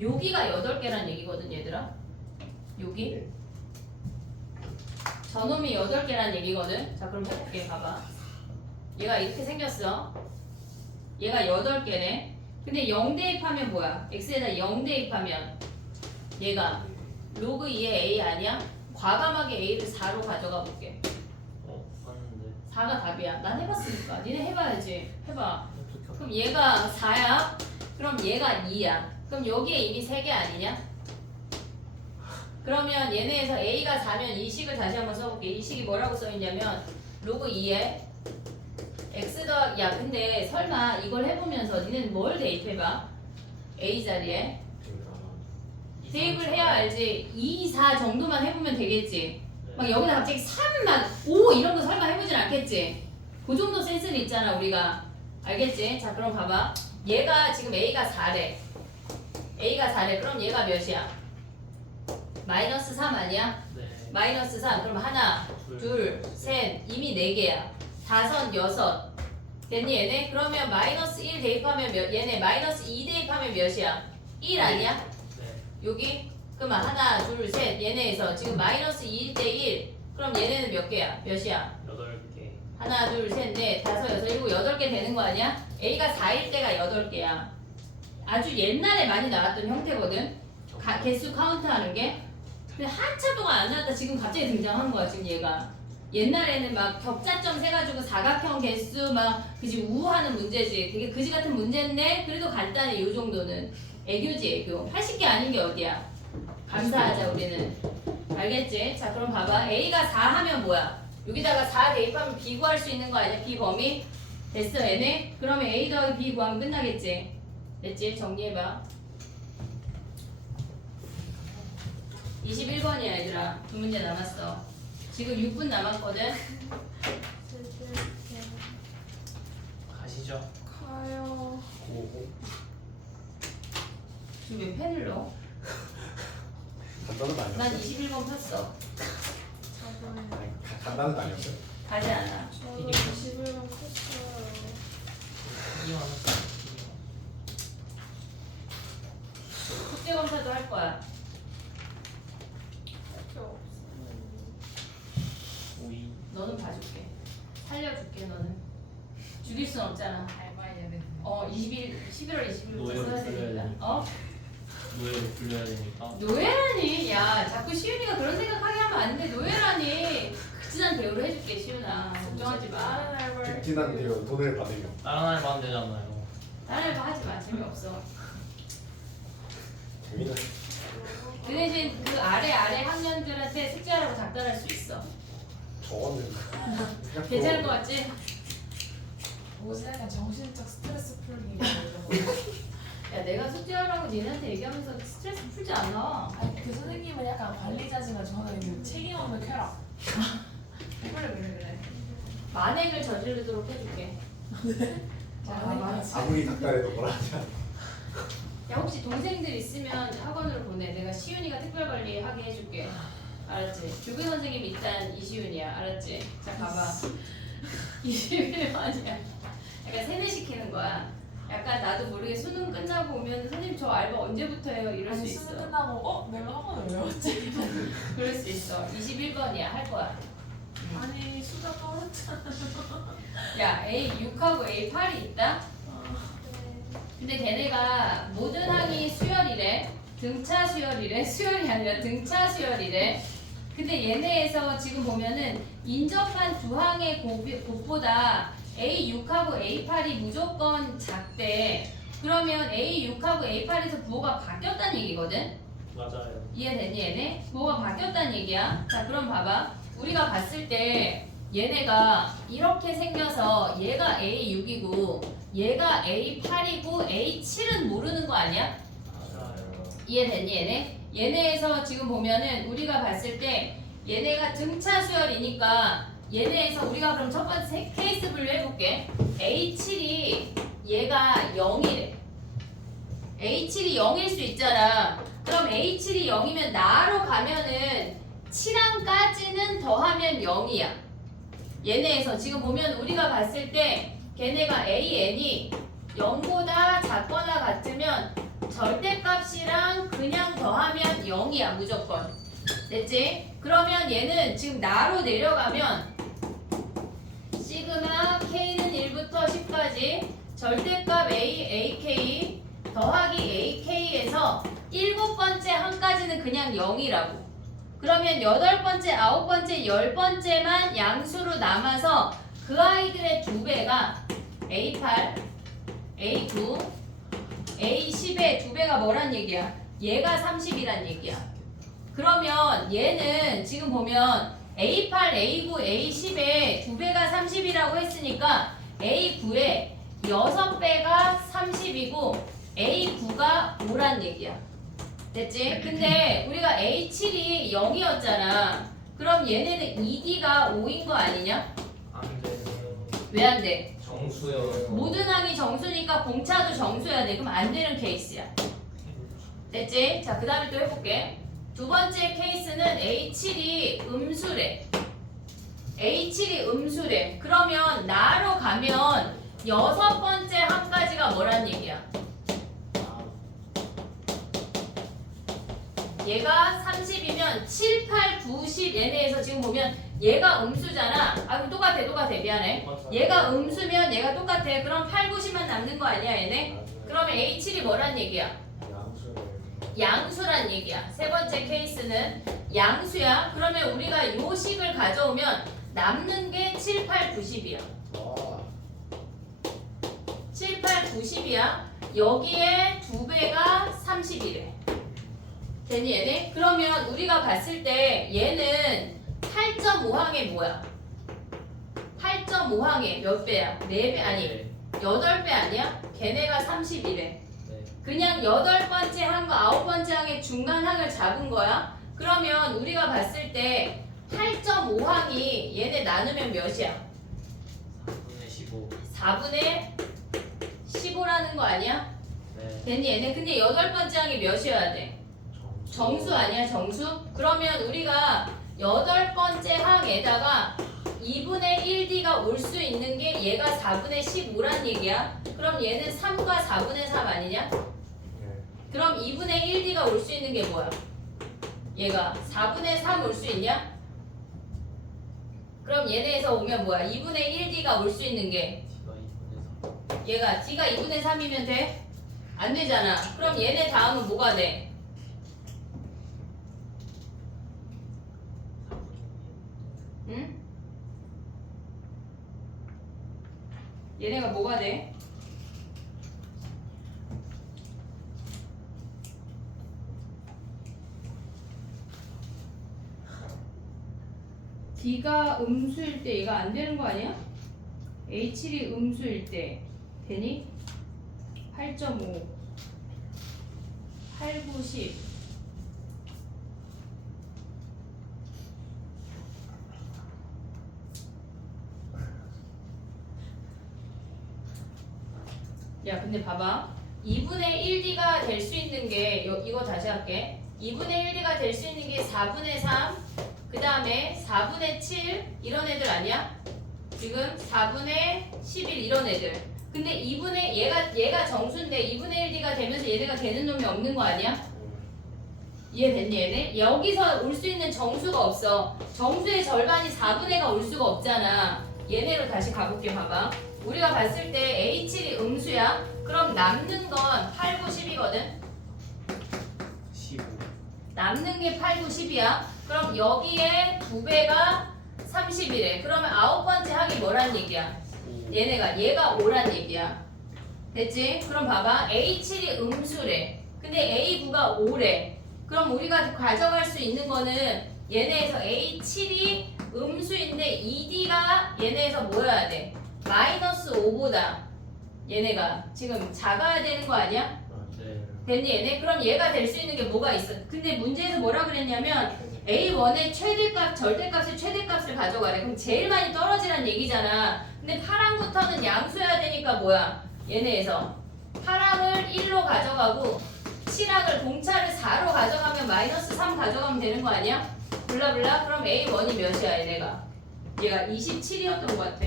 여기가 8개란 얘기거든 얘들아. 여기 저놈이 8개란 얘기거든. 자 그럼 해볼게. 봐봐. 얘가 이렇게 생겼어. 얘가 8개네. 근데 0 대입하면 뭐야? x에다 0 대입하면 얘가 로그 2의 a 아니야? 과감하게 a를 4로 가져가 볼게. 봤는데 4가 답이야. 난 해봤으니까. 니네 해봐야지. 해봐. 어떻게 그럼 얘가 4야. 그럼 얘가 2야. 그럼 여기에 이미 3개 아니냐? 그러면 얘네에서 a가 4면 이 식을 다시 한번 써볼게. 이 식이 뭐라고 써있냐면 로그 2에 x 더하기 야 근데 설마 이걸 해보면서 니는 뭘 대입해봐? a 자리에 대입을 해야 알지. 2, 4 정도만 해보면 되겠지. 막 여기다 갑자기 3, 막 5 이런 거 설마 해보진 않겠지. 그 정도 센스는 있잖아 우리가. 알겠지? 자 그럼 봐봐. 얘가 지금 a가 4래. a가 4래. 그럼 얘가 몇이야? 마이너스 3 아니야? 네 마이너스 3. 그럼 하나, 둘, 셋. 이미 4개야. 5, 6. 됐니 얘네? 그러면 마이너스 1 대입하면 몇? 얘네 마이너스 2 대입하면 몇이야? 1 아니야? 네 여기? 그러면 하나, 둘, 셋. 얘네에서 지금 마이너스 2일 때 1. 그럼 얘네는 몇 개야? 몇이야? 8개 하나, 둘, 셋, 넷, 다섯, 여섯, 일곱, 8개 되는 거 아니야? A가 4일 때가 8개야. 아주 옛날에 많이 나왔던 형태거든? 개수 카운트하는 게. 근데 한참 동안 안 나왔다 지금 갑자기 등장한 거야 지금 얘가. 옛날에는 막 격자점 세가지고 사각형 개수 막 그지 우하는 문제지. 되게 그지 같은 문제인데 그래도 간단해 요 정도는. 애교지 애교. 80개 아닌 게 어디야? 감사하자 우리는. 알겠지? 자 그럼 봐봐. A가 4 하면 뭐야? 여기다가 4 대입하면 B 구할 수 있는 거 아니야? B 범위? 됐어 얘네? 그러면 A 더하기 B 구하면 끝나겠지? 됐지? 정리해봐. 21번이야 얘들아. 두 문제 남았어. 지금 6분 남았거든? 가시죠 가요. 지금 왜 펜을 넣어? 간단한 거 난 아니었어요? 21번 폈어. 저도요. 간단한 거 아니었어요? 가지 않아. 저도 21번 컸어요. 이완 숙제 검사도 할 거야. 할게 없어요. 오이 너는 봐줄게. 살려줄게 너는. 죽일 순 없잖아. 알바해야 돼. 11월 20일부터 노예로 써야 풀려야 되니까. 되니까. 어? 노예로 불려야 되니까 노예라니. 야 자꾸 시윤이가 그런 생각하게 하면 안 돼. 노예라니. 극진한 대우를 해줄게 시윤아. 걱정하지 마. 다른 알바를 극진한 대로 돈을 받으려. 다른 알바 하면 되잖아요 다른 거 하지 마. 재미없어. 재미는 그 대신 그 아래 학년들한테 숙제하라고 작달할 수 있어. 저거는 괜찮을 것 같지? 뭐지 약간 정신적 스트레스 풀기 이런 거. 야 내가 숙제하라고 니네한테 얘기하면서 스트레스 풀지 않아. 아니 그 선생님은 약간 관리자지만 저는 그 책임 없는 쾌락. 그래. 만행을 저지르도록 해줄게. 자, 봐봐. 아무리 닥달해도 뭐라 하지 않아. 야 혹시 동생들 있으면 학원으로 보내. 내가 시윤이가 특별관리 하게 해줄게. 알았지? 주교 선생님 일단 이시윤이야. 알았지? 자 봐봐. 이시윤이 아니야. 약간 세뇌시키는 거야. 약간 나도 모르게 수능 끝나고 오면 선생님 저 알바 언제부터 해요? 이럴 수 아니 있어. 수능 끝나고 내가 학원을 왜 왔지? 그럴 수 있어. 21번이야. 할 거야. 아니 수가 떨어졌잖아. 야 A6하고 A8이 있다? 근데 걔네가 모든 항이 수열이래. 등차 수열이래. 수열이 아니라 등차 수열이래. 근데 얘네에서 지금 보면은 인접한 두 항의 곱보다 A6하고 A8이 무조건 작대. 그러면 A6하고 A8에서 부호가 바뀌었다는 얘기거든? 맞아요. 이해됐니 얘네? 부호가 바뀌었다는 얘기야. 자 그럼 봐봐. 우리가 봤을 때 얘네가 이렇게 생겨서 얘가 A6이고 얘가 A8이고 A7은 모르는 거 아니야? 맞아요. 이해됐니 얘네? 얘네에서 지금 보면은 우리가 봤을 때 얘네가 등차 수열이니까 얘네에서 우리가 그럼 첫 번째 케이스 분류 해볼게. A7이 얘가 0이래. A7이 0일 수 있잖아. 그럼 A7이 0이면 나로 가면은 7항까지는 더하면 0이야. 얘네에서 지금 보면 우리가 봤을 때 걔네가 AN이 0보다 작거나 같으면 절대값이랑 그냥 더하면 0이야 무조건. 됐지? 그러면 얘는 지금 나로 내려가면 시그마 K는 1부터 10까지 절대값 A, AK 더하기 AK에서 7번째 항까지는 그냥 0이라고. 그러면 8번째, 9번째, 10번째만 양수로 남아서 그 아이들의 2배가 A8, A9, A10의 2배가 뭐란 얘기야? 얘가 30이란 얘기야. 그러면 얘는 지금 보면 A8, A9, A10의 2배가 30이라고 했으니까 A9의 6배가 30이고 A9가 5란 얘기야. 됐지? 근데 우리가 A7이 0이었잖아. 그럼 얘네는 ED가 5인 거 아니냐? 안 되네요. 왜 안 돼? 정수요. 모든 항이 정수니까 공차도 정수여야 돼. 그럼 안 되는 케이스야. 됐지? 자, 그 다음에 또 해볼게. 두 번째 케이스는 A7이 음수래. A7이 음수래. 그러면 나로 가면 6번째 항까지가 뭐란 얘기야? 얘가 30이면 7, 8, 9, 10 얘네에서 지금 보면 얘가 음수잖아. 아 그럼 똑같아 미안해. 얘가 음수면 얘가 똑같아. 그럼 8, 9, 10만 남는 거 아니야 얘네? 그러면 A7이 뭐란 얘기야? 양수란 얘기야. 세 번째 케이스는 양수야. 그러면 우리가 요 식을 가져오면 남는 게 7, 8, 9, 10이야. 7, 8, 90이야. 여기에 2배가 30이래. 되니 얘네? 그러면 우리가 봤을 때 얘는 8.5항에 뭐야? 8.5항에 몇 배야? 4배 아니 8배 아니야? 걔네가 30이래. 네. 그냥 8번째 항과 9번째 항의 중간 항을 잡은 거야. 그러면 우리가 봤을 때 8.5항이 얘네 나누면 몇이야? 4분의 15. 4분의 15라는 거 아니야? 네. 됐니 얘네? 근데 8번째 항이 몇이어야 돼? 정수 아니야 정수? 그러면 우리가 8번째 항에다가 2분의 1D가 올 수 있는 게 얘가 4분의 15란 얘기야. 그럼 얘는 3과 4분의 3 아니냐? 그럼 2분의 1D가 올 수 있는 게 뭐야? 얘가 4분의 3 올 수 있냐? 그럼 얘네에서 오면 뭐야? 2분의 1D가 올 수 있는 게 D가 2분의 3. 얘가 D가 2분의 3이면 돼? 안 되잖아. 그럼 얘네 다음은 뭐가 돼? 4분의 1. 응? 얘네가 뭐가 돼? D가 음수일 때 얘가 안 되는 거 아니야? A7이 음수일 때 되니? 8.5 8, 9, 10 야 근데 봐봐 2분의 1D가 될 수 있는 게 이거 다시 할게 2분의 1D가 될 수 있는 게 4분의 3 그 다음에 4분의 7 이런 애들 아니야? 지금 4분의 11 이런 애들 근데 2분의 얘가 정수인데 2분의 1D가 되면서 얘네가 되는 놈이 없는 거 아니야? 이해됐니 얘네? 여기서 올 수 있는 정수가 없어 정수의 절반이 4분의가 올 수가 없잖아 얘네로 다시 가볼게 봐봐 우리가 봤을 때 A7이 음수야 그럼 남는 건 8, 9, 10이거든 15 남는 게 8, 9, 10이야 그럼 여기에 2배가 30이래 그러면 9번째 항이 뭐란 얘기야? 얘가 5란 얘기야 됐지? 그럼 봐봐 A7이 음수래 근데 A9가 5래 그럼 우리가 가져갈 수 있는 거는 얘네에서 A7이 음수인데 2D가 얘네에서 뭐여야 돼? 마이너스 5보다 얘네가 지금 작아야 되는 거 아니야? 네. 됐니 얘네? 그럼 얘가 될 수 있는 게 뭐가 있어? 근데 문제에서 뭐라 그랬냐면 A1의 최대값, 절대값의 최대값을 가져가래. 그럼 제일 많이 떨어지란 얘기잖아. 근데 파랑부터는 양수여야 되니까 뭐야? 얘네에서 파랑을 1로 가져가고 C랑을 동차를 4로 가져가면 마이너스 3 가져가면 되는 거 아니야? 블라블라? 그럼 A1이 몇이야 얘네가? 얘가 27이었던 것 같아.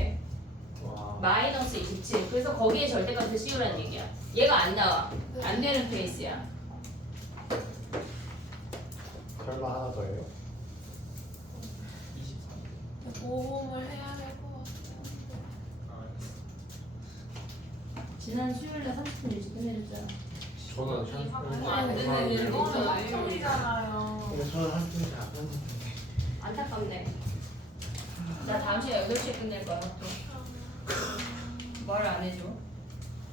와. 마이너스 27. 그래서 거기에 절대값을 씌우라는 얘기야. 얘가 안 나와. 안 되는 케이스야. 설마 하나 더 해요? 23 모험을 해야 될 것 같아요. 지난 수요일날 30분 일찍 끝내줬잖아. 저는 안 되는 일. 이거는 합격이잖아요. 근데 저는 한 분이 안 하는데. 안타깝네. 나 다음 시간 8시에 끝낼 거야. 또. 말을 안 해줘.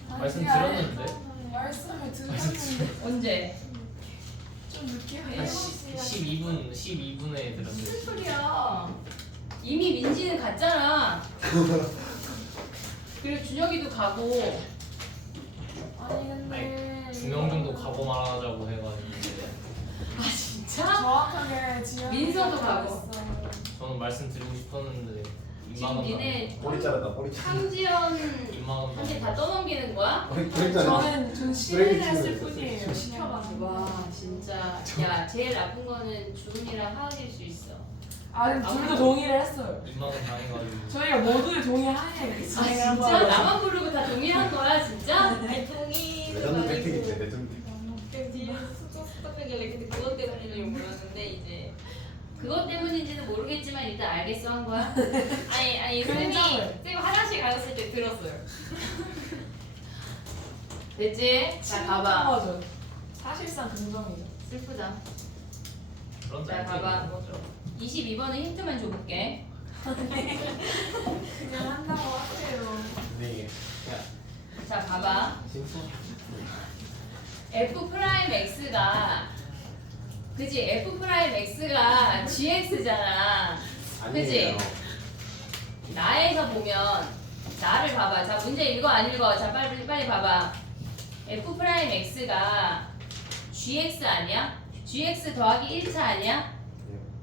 말씀 들었는데? 말씀을 들었는데 언제? 좀 늦게 한 해주세요. 12분에 들었는데 무슨 소리야? 이미 민지는 갔잖아. 그리고 준혁이도 가고. 아니 근데 2명 정도 가고 말하자고 해가지고 아 진짜? 정확하게 지연이 민서도 가고. 저는 말씀드리고 싶었는데 지금 입막은 니네 꼬리 자르다 꼬리 자르다. 상지연 입막은 한테 다 떠넘기는 거야? 꼬리 자르다. 저는 실행을 했을 쓰레기 뿐이에요. 치우고 시켜가지고. 와 진짜. 야 제일 나쁜 거는 주은이랑 하은일 수 있어. 아니 둘도 동의를 했어요. 입막은 당해가지고 저희가 모두 동의하에 아 진행을 한 진짜? 거예요. 나만 부르고 다 동의한 거야 진짜? 아니 동의. 레전드 팩트인데 레전드. 그 뒤에 수정했길래 근데 그것 때문인지 몰랐는데 이제 그것 때문인지는 모르겠지만 일단 알겠어 한 거야? 아니 쌤이 화장실 가셨을 때 들었어요. 됐지? 자 가봐. 거죠. 사실상 긍정이죠. 슬프다. 그런 자, 짤도 봐봐. 있는 거죠. 22번은 힌트만 줘볼게. 그냥 한다고 하세요. 네. 자 봐봐. 진짜. F 프라임 X가 그지? F 프라임 X가 GX잖아. 아니에요. 나에서 보면 나를 봐봐. 자 문제 읽어 안 읽어? 자 빨리 봐봐. F 프라임 X가 GX 아니야? GX 더하기 1차 아니야?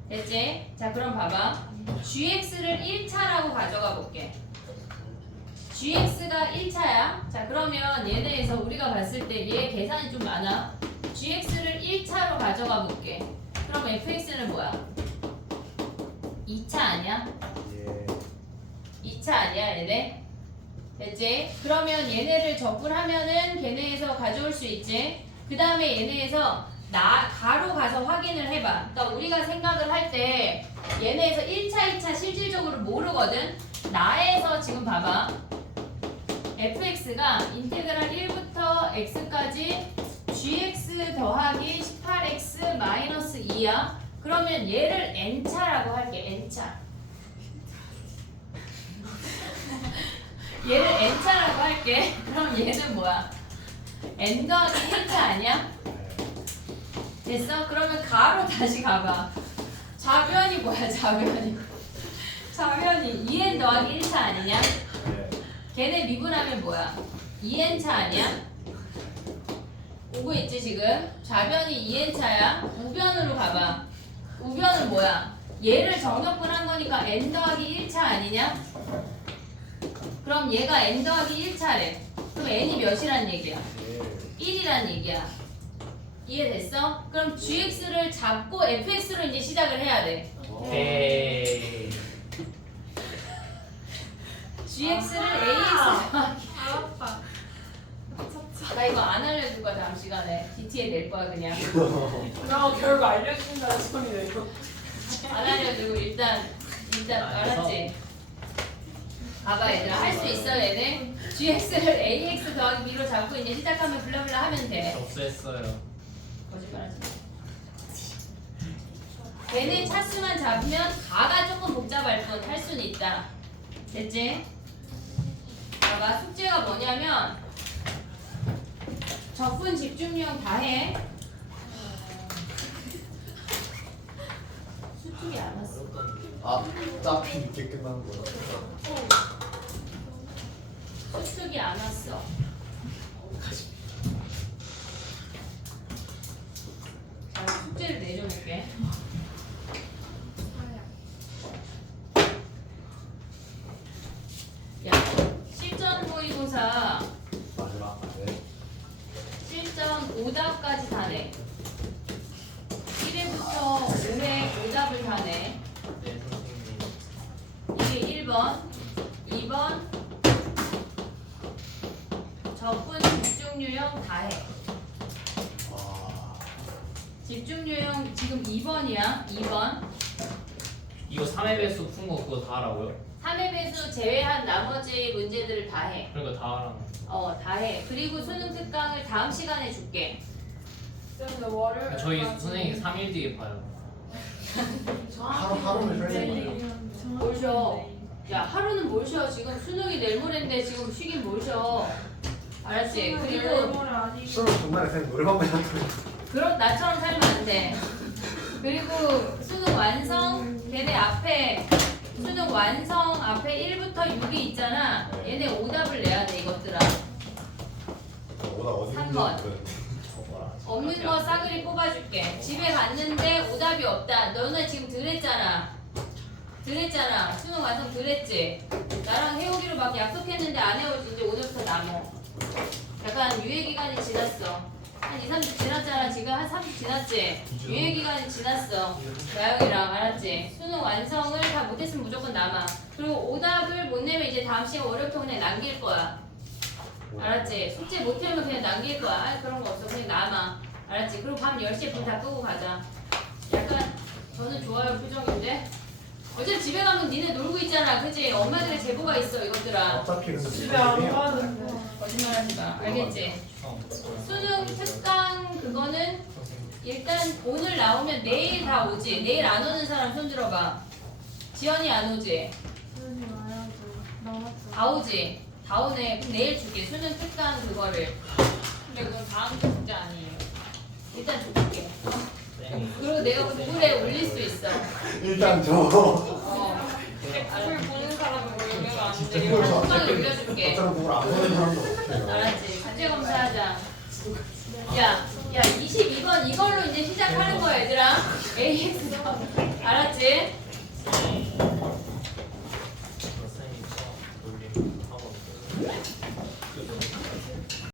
됐지? 자 그럼 봐봐. GX를 1차라고 가져가 볼게. GX가 1차야. 자 그러면 얘네에서 우리가 봤을 때 얘 계산이 좀 많아. GX를 1차로 가져가 볼게. 그럼 FX는 뭐야? 2차 아니야? 예. 2차 아니야 얘네? 됐지? 그러면 얘네를 적분하면은 걔네에서 가져올 수 있지? 그 다음에 얘네에서 가로 가서 확인을 해봐. 그러니까 우리가 생각을 할 때 얘네에서 1차, 2차 실질적으로 모르거든? 나에서 지금 봐봐. fx가 인테그랄 1부터 x까지 gx 더하기 18x 마이너스 2야. 그러면 얘를 n차라고 할게. n차. 얘를 n차라고 할게. 그럼 얘는 뭐야? n 더하기 1차 아니야? 됐어? 그러면 가로 다시 가봐. 좌변이 뭐야? 좌변이 2n 더하기 1차 아니냐? 네. 걔네 미분하면 뭐야? 2n차 아니야? 오고 있지 지금? 좌변이 2n차야. 우변으로 가봐. 우변은 뭐야? 얘를 정적분한 거니까 n 더하기 1차 아니냐? 그럼 얘가 n 더하기 1차래. 그럼 n이 몇이란 얘기야? 1이란 얘기야. 이해됐어? 그럼 gx를 잡고 fx로 이제 시작을 해야 돼. 오케이. gx를 ax 알았다. 나 이거 안 알려줄 거야 다음 시간에. DT에 낼 거야 그냥. 나 결과 알려준다는 소리네요. 안 알려주고 일단 알았지? 봐봐 얘들아 할 수 있어 얘네. gx를 ax 더하기 b로 잡고 이제 시작하면 블라블라 하면 돼. 접수했어요. 거짓말하지 마. 걔네 차수만 잡으면 가가 조금 복잡할 뿐 할 수는 있다. 됐지? 봐봐 숙제가 뭐냐면 적분 집중력 다 해. 수축이 안 왔어. 아, 어차피 늦게 끝나는 거야. 수축이 안 왔어. 자, 숙제를 내줘볼게. 야, 실전 모의고사 마지막. 네. 실전 오답까지 다 내. 1회부터 5회 오답을 다 내. 네 선생님. 이게 1번, 2번 적분 집중 유형 다 해. 와. 집중 유형 지금 2번이야. 2번. 이거 3회 배수 푼 거 그거 다 하라고요? 3회 배수 제외한 나머지 문제들을 다 해. 그러니까 다 하라는 다 해. 그리고 수능 특강을 다음 시간에 줄게. 근데 월요일 거. 저희 선생님 3일 뒤에 봐요. 하루는 쉬는 거야. 뭘 쉬어? 야, 하루는 뭘 쉬어? 지금 수능이 내일 모레인데 지금 쉬긴 뭘 쉬어? 알았지? 그리고 수능 전날에 그냥 노래방 마냥 들어. 그런 나처럼 살면 안 돼. 그리고 수능 완성 걔네 앞에 수능 완성 앞에 1부터 6이 있잖아. 얘네 오답을 내야 돼 이것들아. 오다 어디 3번. 저거라. 없는 거 싸그리 뽑아줄게. 집에 갔는데 오답이 없다. 너네 지금 덜했잖아. 수능 완성 덜했지. 나랑 해오기로 막 약속했는데 안 해오지. 이제 오늘부터 남어. 약간 유예 기간이 지났어. 한 2, 3주 지났잖아. 지금 한 3주 지났지. 유예 기간이 지났어. 나영이랑 알았지. 수능 완성을 다 못했으면 무조건 남아. 그리고 오답을 못 내면 이제 다음 시간 월요일부터 그냥 남길 거야. 알았지? 숙제 못 해면 그냥 남길 거야. 아, 그런 거 없어. 그냥 남아. 알았지? 그리고 밤 10시에 불 다 끄고 가자. 약간 저는 좋아요 표정인데. 어차피 집에 가면 니네 놀고 있잖아. 그치? 엄마들의 제보가 있어 이것들아. 어차피 근데 집에 안 가는데. 거짓말하지 마. 알겠지? 수능 특강 그거는 일단 오늘 나오면 내일 다 오지. 내일 안 오는 사람 손 들어봐. 지연이 안 오지? 다 오지? 다 오네. 그럼 내일 줄게. 수능 특강 그거를. 근데 그건 다음 주 문제 아니에요. 일단 줄게. 네. 그리고 내가 구글에 올릴 수 있어. 일단 저. 근데 그걸 보는 사람은 모르면 안 진짜 돼요. 그걸 특강에 올려줄게. 어쩌면 그걸 안 보는 사람도 어떡해요. 알았지? 가제 검사하자. 야 22번 이걸로 이제 시작하는 거야 얘들아. AX 알았지?